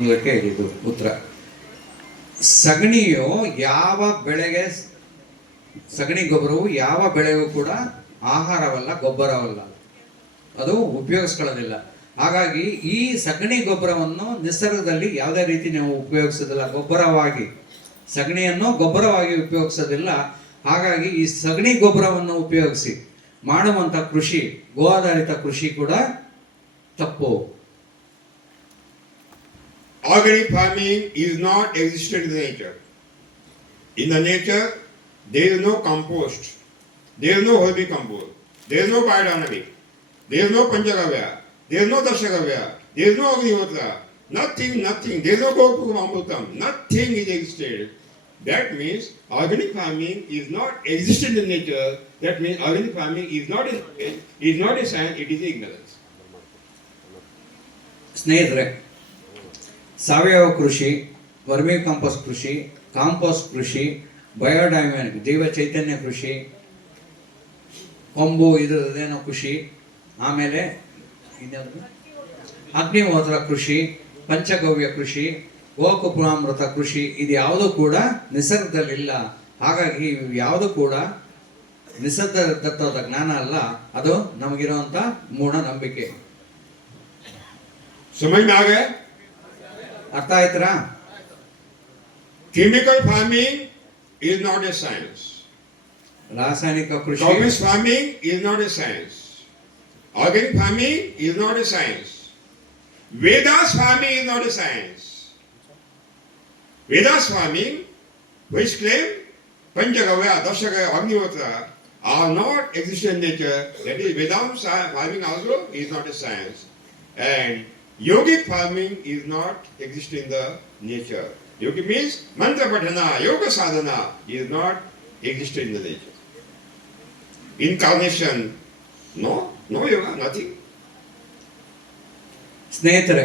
ಇದು ಉತ್ತರ. ಸಗಣಿಯು ಯಾವ ಬೆಳೆಗೆ, ಸಗಣಿ ಗೊಬ್ಬರವು ಯಾವ ಬೆಳೆಗೂ ಕೂಡ ಆಹಾರವಲ್ಲ, ಗೊಬ್ಬರವಲ್ಲ, ಅದು ಉಪಯೋಗಿಸ್ಕೊಳ್ಳೋದಿಲ್ಲ. ಹಾಗಾಗಿ ಈ ಸಗಣಿ ಗೊಬ್ಬರವನ್ನು ನಿಸರ್ಗದಲ್ಲಿ ಯಾವುದೇ ರೀತಿ ನಾವು ಉಪಯೋಗಿಸೋದಿಲ್ಲ. ಗೊಬ್ಬರವಾಗಿ ಸಗಣಿಯನ್ನು ಗೊಬ್ಬರವಾಗಿ ಉಪಯೋಗಿಸೋದಿಲ್ಲ. ಹಾಗಾಗಿ ಈ ಸಗಣಿ ಗೊಬ್ಬರವನ್ನು ಉಪಯೋಗಿಸಿ ಮಾಡುವಂಥ ಕೃಷಿ, ಗೋ ಆಧಾರಿತ ಕೃಷಿ ಕೂಡ ತಪ್ಪು. Organic farming is not existent in the nature. In the nature, there is no compost, there is no vermicompost, there is no biodynamic, there is no Panchagavya, there is no Dashagavya, there is no Agnihotra, nothing, there is no Gopu Amrutam, nothing is existed. That means organic farming is not existent in nature. That means organic farming is not a science, it is ignorance. ಸ್ನೇಹಿತರೆ, ಸಾವಯವ ಕೃಷಿ, vermi compost ಕೃಷಿ, compost ಕೃಷಿ, biodynamic ಜೀವ ಚೈತನ್ಯ ಕೃಷಿ, ಕೊಂಬು ಇದೇನೋ ಕೃಷಿ, ಆಮೇಲೆ ಅಗ್ನಿಹೋತ್ರ ಕೃಷಿ, ಪಂಚಗವ್ಯ ಕೃಷಿ, ಗೋಕುಲಾಮೃತ ಕೃಷಿ, ಇದು ಯಾವುದೂ ಕೂಡ ನಿಸರ್ಗದಲ್ಲಿಲ್ಲ. ಹಾಗಾಗಿ ಯಾವುದು ಕೂಡ ನಿಸರ್ಗದತ್ತವಾದ ಜ್ಞಾನ ಅಲ್ಲ, ಅದು ನಮಗಿರುವಂತ ಮೂಢನಂಬಿಕೆ. ಅರ್ಥ ಆಯ್ತಾ? Chemical farming is not a science. ರಾಸಾಯನಿಕ ಕೃಷಿ, Conventional farming is not a science. Organic farming is not a science. Vedas farming is not a science. Vedas farming, which claim Panchagavya, Dashagavya, Agnihotra are not existent in nature. That is, Vedanta farming also is not a science. And yogic farming is not exist in the nature. Yogic means mantra patana, yoga sadhana is not existed in the nature. Incarnation, no yoga, nothing. ಸ್ನೇಹಿತರೆ,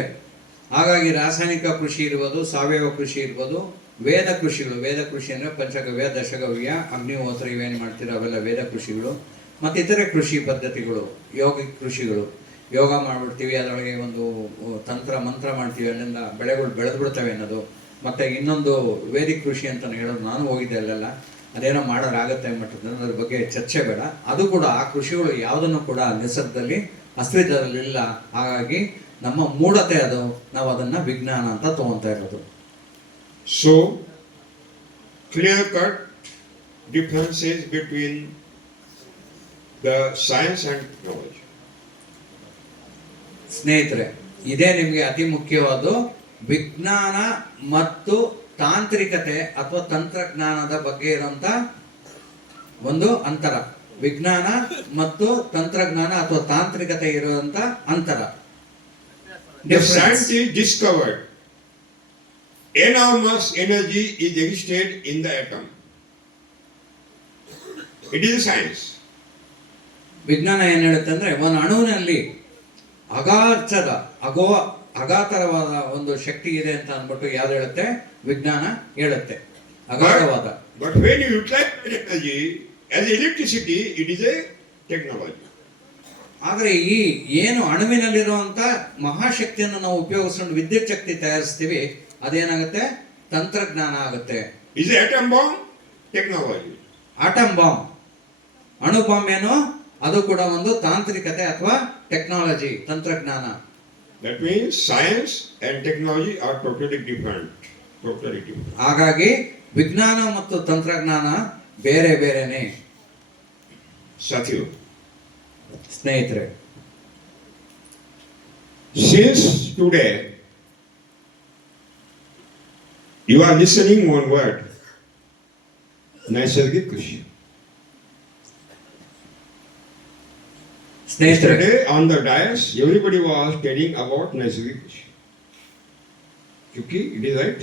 ಹಾಗಾಗಿ ರಾಸಾಯನಿಕ ಕೃಷಿ ಇರ್ಬೋದು, ಸಾವಯವ ಕೃಷಿ ಇರ್ಬೋದು, ವೇದ ಕೃಷಿಗಳು, ವೇದ ಕೃಷಿ ಅಂದರೆ ಪಂಚಗವ್ಯ, ದಶಗವ್ಯ, ಅಗ್ನಿಹೋತ್ರ ಇವೇನು ಮಾಡ್ತೀರ ಅವೆಲ್ಲ ವೇದ ಕೃಷಿಗಳು. ಮತ್ತು ಇತರೆ ಕೃಷಿ ಪದ್ಧತಿಗಳು, ಯೋಗಿಕ್ ಕೃಷಿಗಳು, ಯೋಗ ಮಾಡಿಬಿಡ್ತೀವಿ, ಅದರೊಳಗೆ ಒಂದು ತಂತ್ರ ಮಂತ್ರ ಮಾಡ್ತೀವಿ, ಅಲ್ಲೆಲ್ಲ ಬೆಳೆಗಳು ಬೆಳೆದು ಬಿಡ್ತವೆ ಅನ್ನೋದು. ಮತ್ತು ಇನ್ನೊಂದು ವೇದಿಕ್ ಕೃಷಿ ಅಂತ ಹೇಳೋದು, ನಾನು ಹೋಗಿದ್ದೆ ಅಲ್ಲೆಲ್ಲ, ಅದೇನೋ ಮಾಡೋರಾಗತ್ತೆ ಅಂದ್ಬಿಟ್ಟು ಅದ್ರ ಬಗ್ಗೆ ಚರ್ಚೆ ಬೇಡ. ಅದು ಕೂಡ ಆ ಕೃಷಿಗಳು ಯಾವುದನ್ನು ಕೂಡ ನಿಸರ್ಗದಲ್ಲಿ ಅಸ್ತಿತ್ವದಲ್ಲಿಲ್ಲ. ಹಾಗಾಗಿ ನಮ್ಮ ಮೂಢತೆ ಅದು, ನಾವು ಅದನ್ನು ವಿಜ್ಞಾನ ಅಂತ ತಗೊತಾ ಇರೋದು. So, clear-cut differences between the science and technology. ಸ್ನೇಹಿತರೆ, ಇದೇ ನಿಮಗೆ ಅತಿ ಮುಖ್ಯವಾದ ವಿಜ್ಞಾನ ಮತ್ತು ತಾಂತ್ರಿಕತೆ ಅಥವಾ ತಂತ್ರಜ್ಞಾನದ ಬಗ್ಗೆ ಇರುವಂತ ಒಂದು ಅಂತರ. ವಿಜ್ಞಾನ ಮತ್ತು ತಂತ್ರಜ್ಞಾನ ಅಥವಾ ತಾಂತ್ರಿಕತೆ ಇರುವಂತ ಅಂತರ. The scientists discovered enormous energy is existed in the atom. It is a science. ವಿಜ್ಞಾನ ಏನ್ ಹೇಳುತ್ತೆ ಅಂದ್ರೆ, ಒಂದು ಅಣುವಿನಲ್ಲಿ ಅಗಾಧವಾದ ಒಂದು ಶಕ್ತಿ ಇದೆ ಅಂತ ಅಂದ್ಬಿಟ್ಟು ಯಾವ್ದು ಹೇಳುತ್ತೆ? ವಿಜ್ಞಾನ ಹೇಳುತ್ತೆ, ಅಗಾಧವಾದ. But when you utilize energy as electricity, it is a technology. ಆದರೆ ಈ ಏನು ಅಣುವಿನಲ್ಲಿರುವಂತ ಮಹಾಶಕ್ತಿಯನ್ನು ನಾವು ಉಪಯೋಗಿಸ್ಕೊಂಡು ವಿದ್ಯುತ್ ಶಕ್ತಿ ತಯಾರಿಸ್ತೀವಿ, ಅದೇನಾಗುತ್ತೆ? ತಂತ್ರಜ್ಞಾನ ಆಗುತ್ತೆ. Is atom bomb technology? Atom bomb, ಅಣು ಬಾಂಬ್ ಏನು? ಅದು ಕೂಡ ಒಂದು ತಾಂತ್ರಿಕತೆ ಅಥವಾ ಟೆಕ್ನಾಲಜಿ, ತಂತ್ರಜ್ಞಾನ. That means science and technology are totally different. ಹಾಗಾಗಿ ವಿಜ್ಞಾನ ಮತ್ತು ತಂತ್ರಜ್ಞಾನ ಬೇರೆ ಬೇರೆನೆ. Satyu, ಸ್ನೇಹಿತರೆ, since today you are listening one word, Naisargik Krishi. Yesterday on the dais, everybody was telling about Naisargik Krishi. Okay, it is right.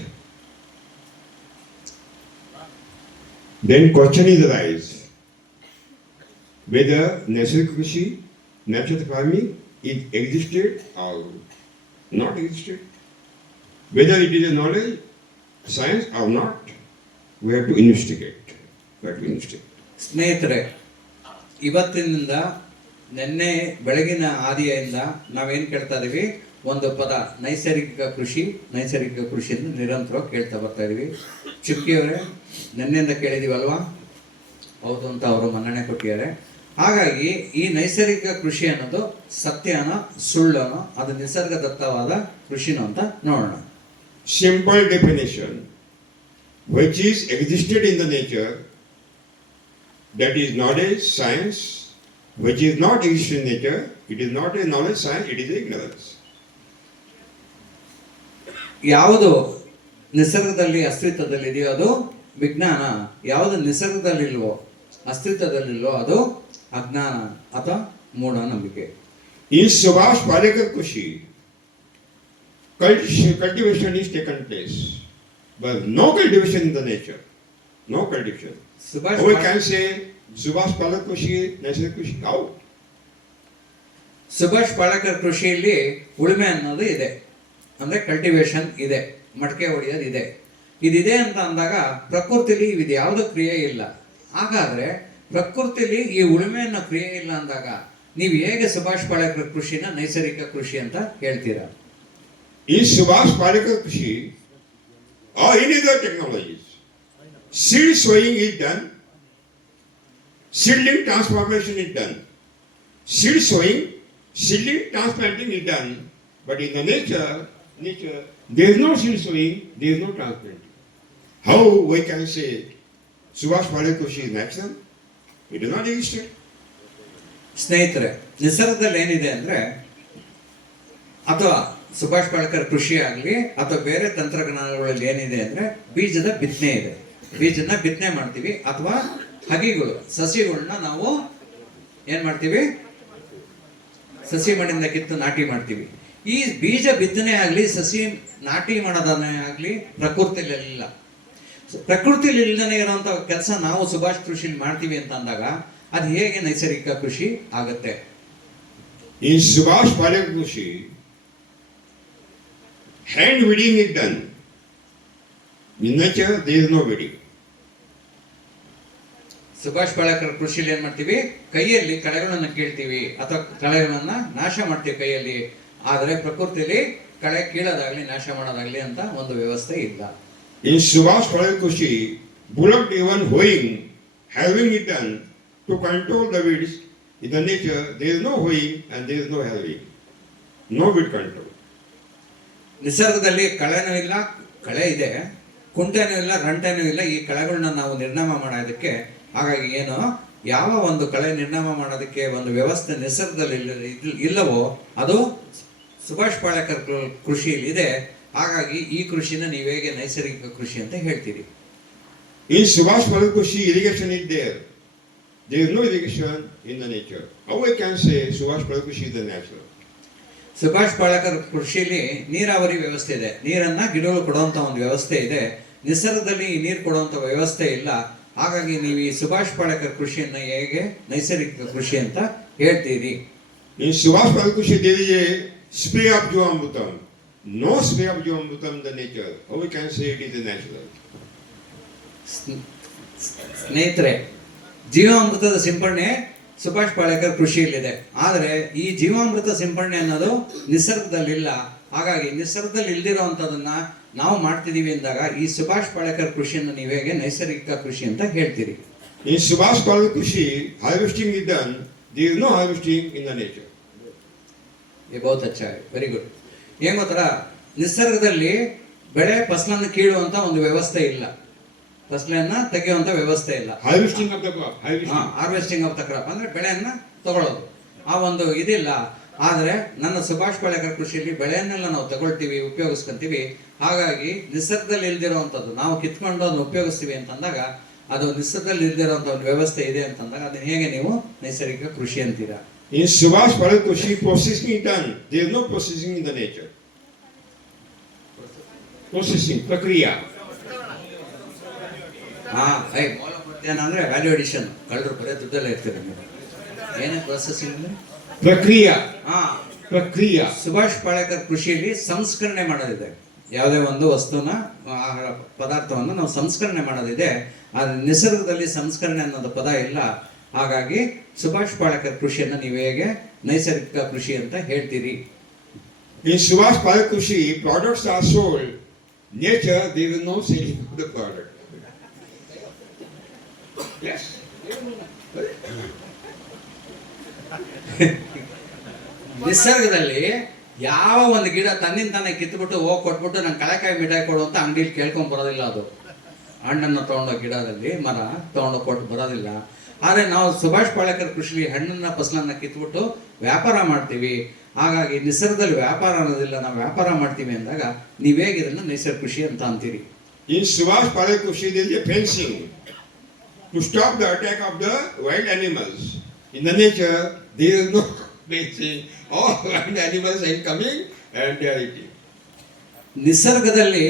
Then question is arise whether Naisargik Krishi, natural farming, is existed or not existed. Whether it is a knowledge, science or not, we have to investigate. ಸ್ನೇಹಿತರೆ, ಇವತ್ತಿನಿಂದ ನಿನ್ನೆ ಬೆಳಗಿನ ಆದಿಯಿಂದ ನಾವೇನು ಕೇಳ್ತಾ ಇದೀವಿ? ಒಂದು ಪದ ನೈಸರ್ಗಿಕ ಕೃಷಿಯಿಂದ ನಿರಂತರವಾಗಿ ಕೇಳ್ತಾ ಬರ್ತಾ ಇದೀವಿ. ಚುಕ್ಕಿಯವರೇ ನಿನ್ನೆಯಿಂದ ಕೇಳಿದೀವಲ್ವಾ? ಹೌದು ಅಂತ ಅವರು ಮನ್ನಣೆ ಕೊಟ್ಟಿದ್ದಾರೆ. ಹಾಗಾಗಿ ಈ ನೈಸರ್ಗಿಕ ಕೃಷಿ ಅನ್ನೋದು ಸತ್ಯನೋ ಸುಳ್ಳನೋ ಅದು ನಿಸರ್ಗದತ್ತವಾದ ಕೃಷಿನೋ ಅಂತ ನೋಡೋಣ. Simple definition, which is existed in the nature, that is knowledge, science, which is not existed in nature, it is not a knowledge, science, it is ignorance. ಯಾವುದು ನಿಸರ್ಗದಲ್ಲಿ ಅಸ್ತಿತ್ವದಲ್ಲಿ ಇದೆಯೋ ಅದು ವಿಜ್ಞಾನ, ಯಾವುದು ನಿಸರ್ಗದಲ್ಲಿಲ್ವೋ ಅಸ್ತಿತ್ವದಲ್ಲಿಲ್ವೋ ಅದು ಅಜ್ಞಾನ ಅಥವಾ ಮೂಢನಂಬಿಕೆ. In Subhash Palekar Kushi, cultivation is taken place, but no cultivation in the nature, no cultivation. Subhash We can say Subhash Palekar Kushi, Naisargika Kushi, how? Subhash Palekar ಕೃಷಿಯಲ್ಲಿ ಉಳುಮೆ ಅನ್ನೋದು ಇದೆ, ಅಂದ್ರೆ ಕಲ್ಟಿವೇಶನ್ ಇದೆ, ಮಡಕೆ ಹೊಡೆಯೋದು ಇದೆ. ಇದಿದೆ ಅಂತ ಅಂದಾಗ ಪ್ರಕೃತಿಲಿ ಇದು ಯಾವುದೋ ಕ್ರಿಯೆ ಇಲ್ಲ. ಹಾಗಾದ್ರೆ ಪ್ರಕೃತಿಲಿ ಈ ಉಳುಮೆ ಅನ್ನೋ ಕ್ರಿಯೆ ಇಲ್ಲ ಅಂದಾಗ ನೀವು ಹೇಗೆ ಸುಭಾಷ್ ಪಾಳೇಕರ್ ಕೃಷಿನ ನೈಸರ್ಗಿಕ ಕೃಷಿ ಅಂತ ಹೇಳ್ತೀರಾ? In Subhash Palekar Kushi, or any other technologies, seed sowing is done, seedling transformation is done, seed sowing, seedling transplanting is done, but in the nature, there is no seed sowing, there is no transplanting. How we can say Subhash Palekar Kushi is natural? It does not exist. ಸ್ನೇಹಿತರೆ, ನಿಸರ್ಗದಲ್ಲಿ ಏನಿದೆ ಅಂದ್ರೆ, ಅಥವಾ ಸುಭಾಷ್ ಪಾಳೇಕರ್ ಕೃಷಿ ಆಗಲಿ ಅಥವಾ ಬೇರೆ ತಂತ್ರಜ್ಞಾನಗಳಲ್ಲಿ ಏನಿದೆ ಅಂದ್ರೆ ಬೀಜದ ಬಿತ್ತನೆ ಇದೆ. ಬೀಜನ ಬಿತ್ತನೆ ಮಾಡ್ತೀವಿ, ಅಥವಾ ಹಗಿಗಳು ಸಸಿಗಳನ್ನ ನಾವು ಏನ್ ಮಾಡ್ತೀವಿ, ಸಸಿ ಮಣ್ಣಿಂದ ಕಿತ್ತು ನಾಟಿ ಮಾಡ್ತೀವಿ. ಈ ಬೀಜ ಬಿತ್ತನೆ ಆಗಲಿ ಸಸಿ ನಾಟಿ ಮಾಡೋದನ್ನೇ ಆಗಲಿ ಪ್ರಕೃತಿಯಲ್ಲಿ ಇಲ್ಲ. ಪ್ರಕೃತಿಯಲ್ಲಿ ಇಲ್ಲದೇ ಇರುವಂತ ಕೆಲಸ ನಾವು ಸುಭಾಷ್ ಕೃಷಿಲಿ ಮಾಡ್ತೀವಿ ಅಂತ ಅಂದಾಗ ಅದು ಹೇಗೆ ನೈಸರ್ಗಿಕ ಕೃಷಿ ಆಗತ್ತೆ? In Subhash Palekar Kushi, hand weeding is done. In nature, there is no weeding. Subhash Palekar ಕೃಷಿಲಿ ಏನ್ ಮಾಡ್ತೀವಿ, ಕೈಯಲ್ಲಿ ಕಳೆಗಳನ್ನ ಕೀಳ್ತೀವಿ ಅಥವಾ ಕಳೆಗಳನ್ನ ನಾಶ ಮಾಡ್ತೀವಿ ಕೈಯಲ್ಲಿ. ಆದ್ರೆ ಪ್ರಕೃತಿಯಲ್ಲಿ ಕಳೆ ಕೀಳೋದಾಗ್ಲಿ ನಾಶ ಮಾಡೋದಾಗ್ಲಿ ಅಂತ ಒಂದು ವ್ಯವಸ್ಥೆ ಇಲ್ಲ. In Subhash Palekar Kushi, bullock even hoeing, having it done to control the weeds. In the nature, there is no hoeing and there is no having, no weed control. ನಿಸರ್ಗದಲ್ಲಿ ಕಳೆನೂ ಇಲ್ಲ, ಕಳೆ ಇದೆ, ಕುಂಟೆನೂ ಇಲ್ಲ, ರಂಟೆನೂ ಇಲ್ಲ. ಈ ಕಳೆಗಳನ್ನ ನಾವು ನಿರ್ನಾಮ ಮಾಡೋದಕ್ಕೆ, ಹಾಗಾಗಿ ಏನು ಯಾವ ಒಂದು ಕಳೆ ನಿರ್ನಾಮ ಮಾಡೋದಕ್ಕೆ ಒಂದು ವ್ಯವಸ್ಥೆ ನಿಸರ್ಗದಲ್ಲಿ ಇಲ್ಲವೋ ಅದು ಸುಭಾಷ್ ಪಾಳೇಕರ್ ಕೃಷಿಯಲ್ಲಿ ಇದೆ. ಹಾಗಾಗಿ ಈ ಕೃಷಿನ ನೀವು ಹೇಗೆ ನೈಸರ್ಗಿಕ ಕೃಷಿ ಅಂತ ಹೇಳ್ತೀರಿ? In Subhash Palekar Kushi, irrigation is there. There is no irrigation in the nature. How we can say Subhash Palekar Kushi is the natural? Subhash Palekar ಕೃಷಿಯಲ್ಲಿ ನೀರಾವರಿ ವ್ಯವಸ್ಥೆ ಇದೆ, ನೀರನ್ನ ಗಿಡಗಳು ಕೊಡುವಂತ ಒಂದು ವ್ಯವಸ್ಥೆ ಇದೆ. ನಿಸರ್ಗದಲ್ಲಿ ಈ ನೀರು ಕೊಡುವಂತ ವ್ಯವಸ್ಥೆ ಇಲ್ಲ. ಹಾಗಾಗಿ ನೀವು ಈ ಸುಭಾಷ್ ಪಾಳೇಕರ್ ಕೃಷಿಯನ್ನ ಹೇಗೆ ನೈಸರ್ಗಿಕ ಕೃಷಿ ಅಂತ ಹೇಳ್ತೀರಿ? In Subhash Palekar Kushi, there is a spray of Jivamrutam. No spray of Jivamrutam in the nature. How we can say it is a natural? ಸ್ನೇಹಿತರೆ, ಜೀವಾಮೃತದ ಸಿಂಪಡಣೆ ಸುಭಾಷ್ ಪಾಳೇಕರ್ ಕೃಷಿಯಲ್ಲಿದೆ. ಆದರೆ ಈ ಜೀವಾಮೃತ ಸಿಂಪಡಣೆ ಅನ್ನೋದು ನಿಸರ್ಗದಲ್ಲಿಲ್ಲ. ಹಾಗಾಗಿ ನಿಸರ್ಗದಲ್ಲಿ ಇಲ್ದಿರೋಂಥದನ್ನ ನಾವು ಮಾಡ್ತಿದೀವಿ ಅಂದಾಗ ಈ ಸುಭಾಷ್ ಪಾಳೇಕರ್ ಕೃಷಿಯನ್ನು ನೀವು ಹೇಗೆ ನೈಸರ್ಗಿಕ ಕೃಷಿ ಅಂತ ಹೇಳ್ತೀರಿ? In Subhash Palekar Kushi, harvesting is done. There is no harvesting in the nature. ಬಹುತ್ ಅಚ್ಚಾ, ವೆರಿ ಗುಡ್. ಏನ್ ಗೊತ್ತಾ, ನಿಸರ್ಗದಲ್ಲಿ ಬೆಳೆ ಫಸಲನ್ನು ಕೀಳುವಂತ ಒಂದು ವ್ಯವಸ್ಥೆ ಇಲ್ಲ, ಫಸಲನ್ನ ತೆಗೆಯುವಂತ ವ್ಯವಸ್ಥೆ ಇಲ್ಲ. Harvesting of the crop. Harvesting of the crop ಅಂದ್ರೆ ಬೆಳೆಯನ್ನ ತಗೊಳ್ಳೋದು, ಆ ಒಂದು ಇದಿಲ್ಲ. ಆದ್ರೆ ನನ್ನ ಸುಭಾಷ್ ಪಾಳೇಕರ್ ಕೃಷಿಯಲ್ಲಿ ಬೆಳೆಯನ್ನೆಲ್ಲ ನಾವು ತಗೊಳ್ತೀವಿ, ಉಪಯೋಗಿಸ್ಕೊಂತೀವಿ. ಹಾಗಾಗಿ ನಿಸರ್ಗದಲ್ಲಿ ಇಲ್ದಿರುವಂತದ್ದು ನಾವು ಕಿತ್ಕೊಂಡು ಅದನ್ನ ಉಪಯೋಗಿಸ್ತೀವಿ ಅಂತಂದಾಗ ಅದು ನಿಸರ್ಗದಲ್ಲಿ ಇಲ್ದಿರುವಂತ ಒಂದು ವ್ಯವಸ್ಥೆ ಇದೆ ಅಂತಂದಾಗ ಅದನ್ನ ಹೇಗೆ ನೀವು ನೈಸರ್ಗಿಕ ಕೃಷಿ ಅಂತೀರಾ? In Subhash Palekar Kushi, processing is done. There is no processing in the nature. Processing, prakriya. ಏನಂದ್ರೆ ವ್ಯಾಲ್ಯೂ ಅಡಿಷನ್, ಕಳ್ಳರು ಬರೀ ದುಡ್ಡಲ್ಲೇ ಇರ್ತೀರಿ ನೀವು. ಏನೇ ಪ್ರೊಸೆಸಿಂಗ್ ಅಂದ್ರೆ Prakriya. ಹಾ, Prakriya. ಸುಭಾಷ್ ಪಾಳೇಕರ್ ಕೃಷಿಯಲ್ಲಿ ಸಂಸ್ಕರಣೆ ಮಾಡೋದಿದೆ. ಯಾವುದೇ ಒಂದು ವಸ್ತುನ, ಆಹಾರ ಪದಾರ್ಥವನ್ನು ನಾವು ಸಂಸ್ಕರಣೆ ಮಾಡೋದಿದೆ. ಆದ್ರೆ ನಿಸರ್ಗದಲ್ಲಿ ಸಂಸ್ಕರಣೆ ಅನ್ನೋದು ಪದ ಇಲ್ಲ. ಹಾಗಾಗಿ ಸುಭಾಷ್ ಪಾಳೇಕರ್ ಕೃಷಿಯನ್ನು ನೀವು ಹೇಗೆ ನೈಸರ್ಗಿಕ ಕೃಷಿ ಅಂತ ಹೇಳ್ತೀರಿ? In Subhash Parak Krushi, products are sold. Nature, there is no selling of the product. Yes. ನಿಸರ್ಗದಲ್ಲಿ ಯಾವ ಒಂದು ಗಿಡ ತನ್ನಿಂದ ತಾನೇ ಕಿತ್ಬಿಟ್ಟು ಹೋಗಿ ಕೊಟ್ಬಿಟ್ಟು ನಂಗೆ ಕಳೆಕಾಯಿ ಮಿಠಾಯಿ ಕೊಡು ಅಂತ ಅಂಗಡಿಲಿ ಕೇಳ್ಕೊಂಡ್ ಬರೋದಿಲ್ಲ. ಅದು ಹಣ್ಣನ್ನು ತಗೊಂಡೋಗಿ ಗಿಡದಲ್ಲಿ ಮರ ತಗೊಂಡೋಗಿ ಕೊಟ್ಟು ಬರೋದಿಲ್ಲ. ಆದರೆ ನಾವು ಸುಭಾಷ್ ಪಾಳೇಕರ್ ಕೃಷಿಲಿ ಹಣ್ಣನ್ನ ಫಸಲನ್ನ ಕಿತ್ಬಿಟ್ಟು ವ್ಯಾಪಾರ ಮಾಡ್ತೀವಿ. ಹಾಗಾಗಿ ನಿಸರ್ಗದಲ್ಲಿ ವ್ಯಾಪಾರ ಅನ್ನೋದಿಲ್ಲ, ನಾವು ವ್ಯಾಪಾರ ಮಾಡ್ತೀವಿ ಅಂದಾಗ ನೀವು ಹೇಗೆ ಇದನ್ನು ನಿಸರ್ಗ ಕೃಷಿ ಅಂತ ಅಂತೀರಿ. In Subhash Parak Krushi, there is a fencing to stop the attack of the wild animals. In the nature, there is no fencing. All wild animals are coming and they are eating. ನಿಸರ್ಗದಲ್ಲಿ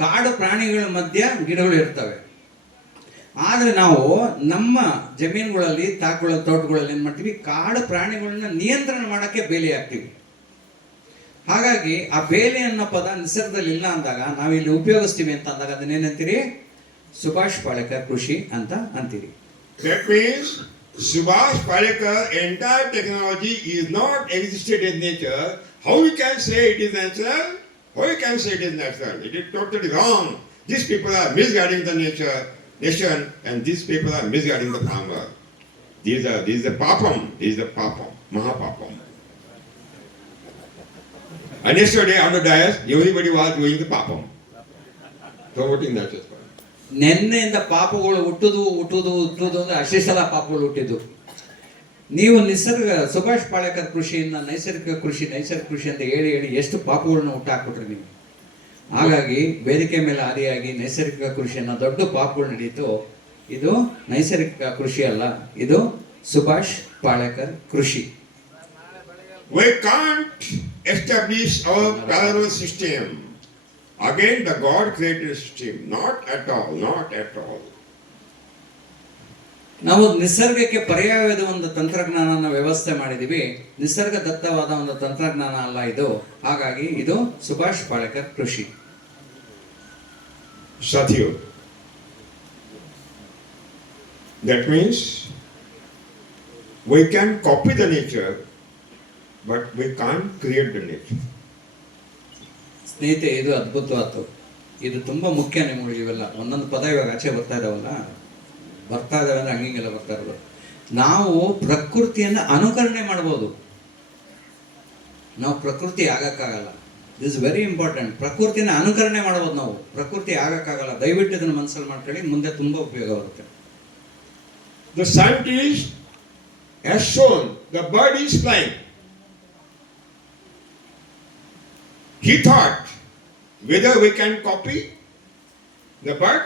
ಕಾಡು ಪ್ರಾಣಿಗಳ ಮಧ್ಯ ಗಿಡಗಳು ಇರ್ತವೆ. ಆದರೆ ನಾವು ನಮ್ಮ ಜಮೀನುಗಳಲ್ಲಿ ತೋಟಗಳಲ್ಲಿ ಏನು ಮಾಡ್ತೀವಿ, ಕಾಡು ಪ್ರಾಣಿಗಳನ್ನ ನಿಯಂತ್ರಣ ಮಾಡೋಕ್ಕೆ ಬೇಲಿ ಹಾಕ್ತೀವಿ. ಹಾಗಾಗಿ ಆ ಬೇಲಿ ಅನ್ನೋ ಪದ ನಿಸರ್ಗದಲ್ಲಿ ಇಲ್ಲ ಅಂದಾಗ ನಾವಿಲ್ಲಿ ಉಪಯೋಗಿಸ್ತೀವಿ ಅಂತ ಅಂದಾಗ ಅದನ್ನೇನಂತೀರಿ, ಸುಭಾಷ್ ಪಾಳೇಕರ್ ಕೃಷಿ ಅಂತ ಅಂತೀರಿ. That means Subhash Parekar entire technology is not existed in nature. How we can say it is natural? How we can say it is natural? It is totally wrong. These people are misguiding the nation, and these people are misguiding the farmer. These are the papam. These are the papam, mahapapam. And yesterday on the dais, everybody was doing the papam. Promoting natural. ನೆನ್ನೆಯಿಂದ ಪಾಪಗಳು ಹುಟ್ಟುದು ಅಂದ್ರೆ ಅಷ್ಟೇ ಸಲ ಪಾಪಗಳು ಹುಟ್ಟಿದ್ದು. ನೀವು ನಿಸರ್ಗ ಸುಭಾಷ್ ಪಾಳೇಕರ್ ಕೃಷಿಯಿಂದ ನೈಸರ್ಗಿಕ ಕೃಷಿ ಅಂತ ಹೇಳಿ ಎಷ್ಟು ಪಾಪಗಳನ್ನ ಹುಟ್ಟಾಕ್ಬಿಟ್ರಿ ನೀವು. ಹಾಗಾಗಿ ವೇದಿಕೆ ಮೇಲೆ ಆದಿಯಾಗಿ ನೈಸರ್ಗಿಕ ಕೃಷಿ ಅನ್ನೋ ದೊಡ್ಡ ಪಾಪಗಳು ನಡೀತು. ಇದು ನೈಸರ್ಗಿಕ ಕೃಷಿ ಅಲ್ಲ, ಇದು ಸುಭಾಷ್ ಪಾಳೇಕರ್ ಕೃಷಿ. We can't establish our parallel system. Again, the God created system. Not at all. ನಾವು ನಿಸರ್ಗಕ್ಕೆ ಪರ್ಯಾಯವಾದ ಒಂದು ತಂತ್ರಜ್ಞಾನನ ವ್ಯವಸ್ಥೆ ಮಾಡಿದೀವಿ. ನಿಸರ್ಗ ದತ್ತವಾದ ಒಂದು ತಂತ್ರಜ್ಞಾನ ಅಲ್ಲ ಇದು. ಹಾಗಾಗಿ ಇದು ಸುಭಾಷ್ ಪಾಳೇಕರ್ ಕೃಷಿ. Satyo. That means we can copy the nature, but we can't create the nature. ಸ್ನೇಹಿತೆ, ಇದು ಅದ್ಭುತವಾದ್ದು. ಇದು ತುಂಬಾ ಮುಖ್ಯ. ನಿಮಗೆ ಇವೆಲ್ಲ ಒಂದೊಂದು ಪದ ಇವಾಗ ಆಚೆ ಬರ್ತಾ ಇದಾವೆ ಅಂದ್ರೆ ಹಂಗಿಂಗೆಲ್ಲ ಬರ್ತಾ ಇರೋದು. ನಾವು ಪ್ರಕೃತಿಯನ್ನು ಅನುಕರಣೆ ಮಾಡ್ಬೋದು, ನಾವು ಪ್ರಕೃತಿ ಆಗಕ್ಕಾಗಲ್ಲ. This very important. ಪ್ರಕೃತಿನ ಅನುಕರಣೆ ಮಾಡ್ಬೋದು, ನಾವು ಪ್ರಕೃತಿ ಆಗಕ್ಕಾಗಲ್ಲ. ದಯವಿಟ್ಟು ಇದನ್ನು ಮನಸ್ಸಲ್ಲಿ ಮಾಡ್ಕೊಳ್ಳಿ, ಮುಂದೆ ತುಂಬಾ ಉಪಯೋಗ ಬರುತ್ತೆ. The scientist has shown the bird is flying. He thought whether we can copy the bird,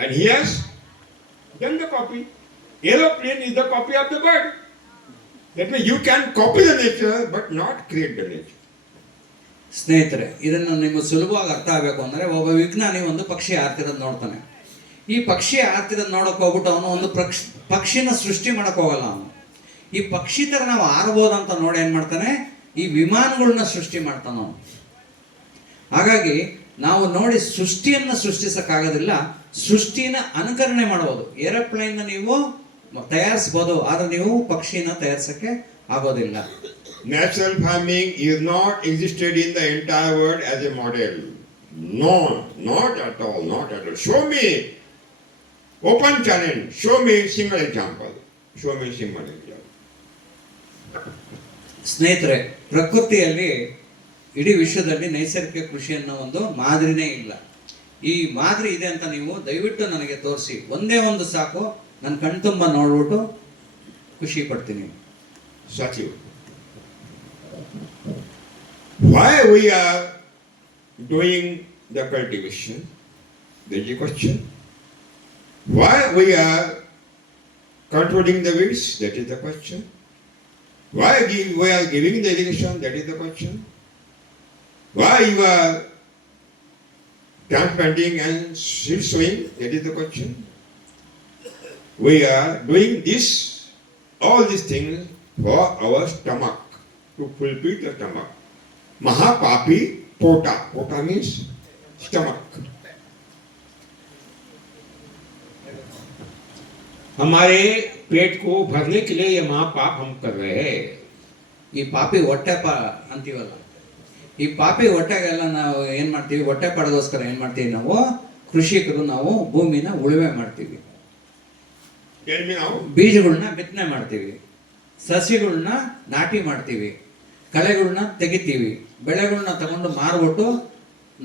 and he has done the copy. Aeroplane is the copy of the bird. That means you can copy the nature but not create the nature. ಸ್ನೇಹಿತರೆ, ಇದನ್ನು ನಿಮಗೆ ಸುಲಭವಾಗಿ ಅರ್ಥ ಆಗಬೇಕು ಅಂದರೆ, ಒಬ್ಬ ವಿಜ್ಞಾನಿ ಒಂದು ಪಕ್ಷಿ ಹಾರ್ತಿರೋದು ನೋಡ್ತಾನೆ. ಈ ಪಕ್ಷಿ ಹಾರ್ತಿರೋದು ನೋಡಕ್ಕೆ ಹೋಗ್ಬಿಟ್ಟು ಅವನು ಒಂದು ಪಕ್ಷಿನ ಸೃಷ್ಟಿ ಮಾಡಕ್ ಹೋಗಲ್ಲ. ಅವನು ಈ ಪಕ್ಷಿ ತರ ನಾವು ಹಾರಬಹುದಂತ ನೋಡಿ ಏನ್ ಮಾಡ್ತಾನೆ, ಈ ವಿಮಾನಗಳನ್ನ ಸೃಷ್ಟಿ ಮಾಡ್ತಾನ ಅವನು. ಹಾಗಾಗಿ ನಾವು ನೋಡಿ ಸೃಷ್ಟಿಯನ್ನ ಸೃಷ್ಟಿಸಕ್ಕಾಗೋದಿಲ್ಲ, ಸೃಷ್ಟಿನ ಅನುಕರಣೆ ಮಾಡಬಹುದು. ಏರೋಪ್ಲೇನ್ ನೀವು ತಯಾರಿಸಬಹುದು, ಆದ್ರೆ ನೀವು ಪಕ್ಷಿನ ತಯಾರಿಸಕ್ಕೆ ಆಗೋದಿಲ್ಲ. Natural farming is not existed in the entire world as a model. No, not at all. Show me, open challenge, show me single example. ಸ್ನೇಹಿತರೆ, ಪ್ರಕೃತಿಯಲ್ಲಿ ಇಡೀ ವಿಶ್ವದಲ್ಲಿ ನೈಸರ್ಗಿಕ ಕೃಷಿ ಅನ್ನೋ ಒಂದು ಮಾದರಿನೇ ಇಲ್ಲ. ಈ ಮಾದರಿ ಇದೆ ಅಂತ ನೀವು ದಯವಿಟ್ಟು ನನಗೆ ತೋರಿಸಿ, ಒಂದೇ ಒಂದು ಸಾಕು, ನನ್ನ ಕಣ್ತುಂಬ ನೋಡ್ಬಿಟ್ಟು ಖುಷಿ ಪಡ್ತೀನಿ. Satyu. Why we are doing the cultivation? There is a question. Why we are controlling the weeds? That is the question. Why we are giving the irrigation? That is the question. Why you are transplanting and seed sowing? That is the question. We are doing all these things for our stomach, to fulfill the stomach. Mahapapi pota. Pota means stomach. हमारे पेट को भरने के लिए ये महापाप हम कर रहे हैं. ಈ ಪಾಪಿ ಹೊಟ್ಟೆಪ ಅಂತೀವಲ್ಲ, ಈ ಪಾಪಿ ಹೊಟ್ಟೆಗೆಲ್ಲ ನಾವು ಏನು ಮಾಡ್ತೀವಿ, ಹೊಟ್ಟೆ ಪಾಡಗೋಸ್ಕರ ಏನು ಮಾಡ್ತೀವಿ ನಾವು ಕೃಷಿಕರು, ನಾವು ಭೂಮಿನ ಉಳುಮೆ ಮಾಡ್ತೀವಿ, Tell me now. ಬೀಜಗಳನ್ನ ಬಿತ್ತನೆ ಮಾಡ್ತೀವಿ, ಸಸಿಗಳನ್ನ ನಾಟಿ ಮಾಡ್ತೀವಿ, ಕಳೆಗಳನ್ನ ತೆಗಿತೀವಿ, ಬೆಳೆಗಳನ್ನ ತಗೊಂಡು ಮಾರ್ಬಿಟ್ಟು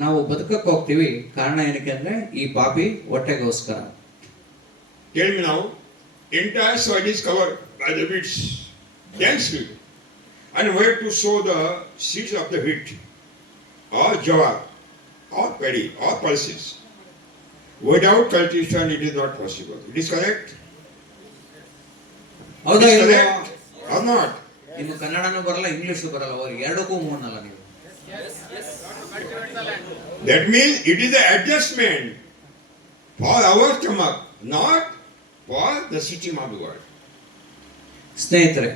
ನಾವು ಬದುಕಕ್ಕೆ ಹೋಗ್ತೀವಿ. ಕಾರಣ ಏನಕ್ಕೆ ಅಂದ್ರೆ ಈ ಪಾಪಿ ಹೊಟ್ಟೆಗೋಸ್ಕರ. Tell me now. Entire soil is covered by the weeds, dense weed. And where to sow the seeds of the wheat, or jawar, or paddy, or pulses. Without cultivation, it is not possible. It is correct? ಹೌದಾ It is ಇಲ್ವಾ? correct or not? ನಿಮ್ಗೆ ಕನ್ನಡನೂ ಬರಲ್ಲ, English ಬರಲ್ಲ, ಅವ್ರಿಗೆ ಎರಡಕ್ಕೂ ಮೂರ್ನಲ್ಲ ನೀವು. That means it is the adjustment for our stomach, not for the system of the world. ಸ್ನೇಹಿತರೆ,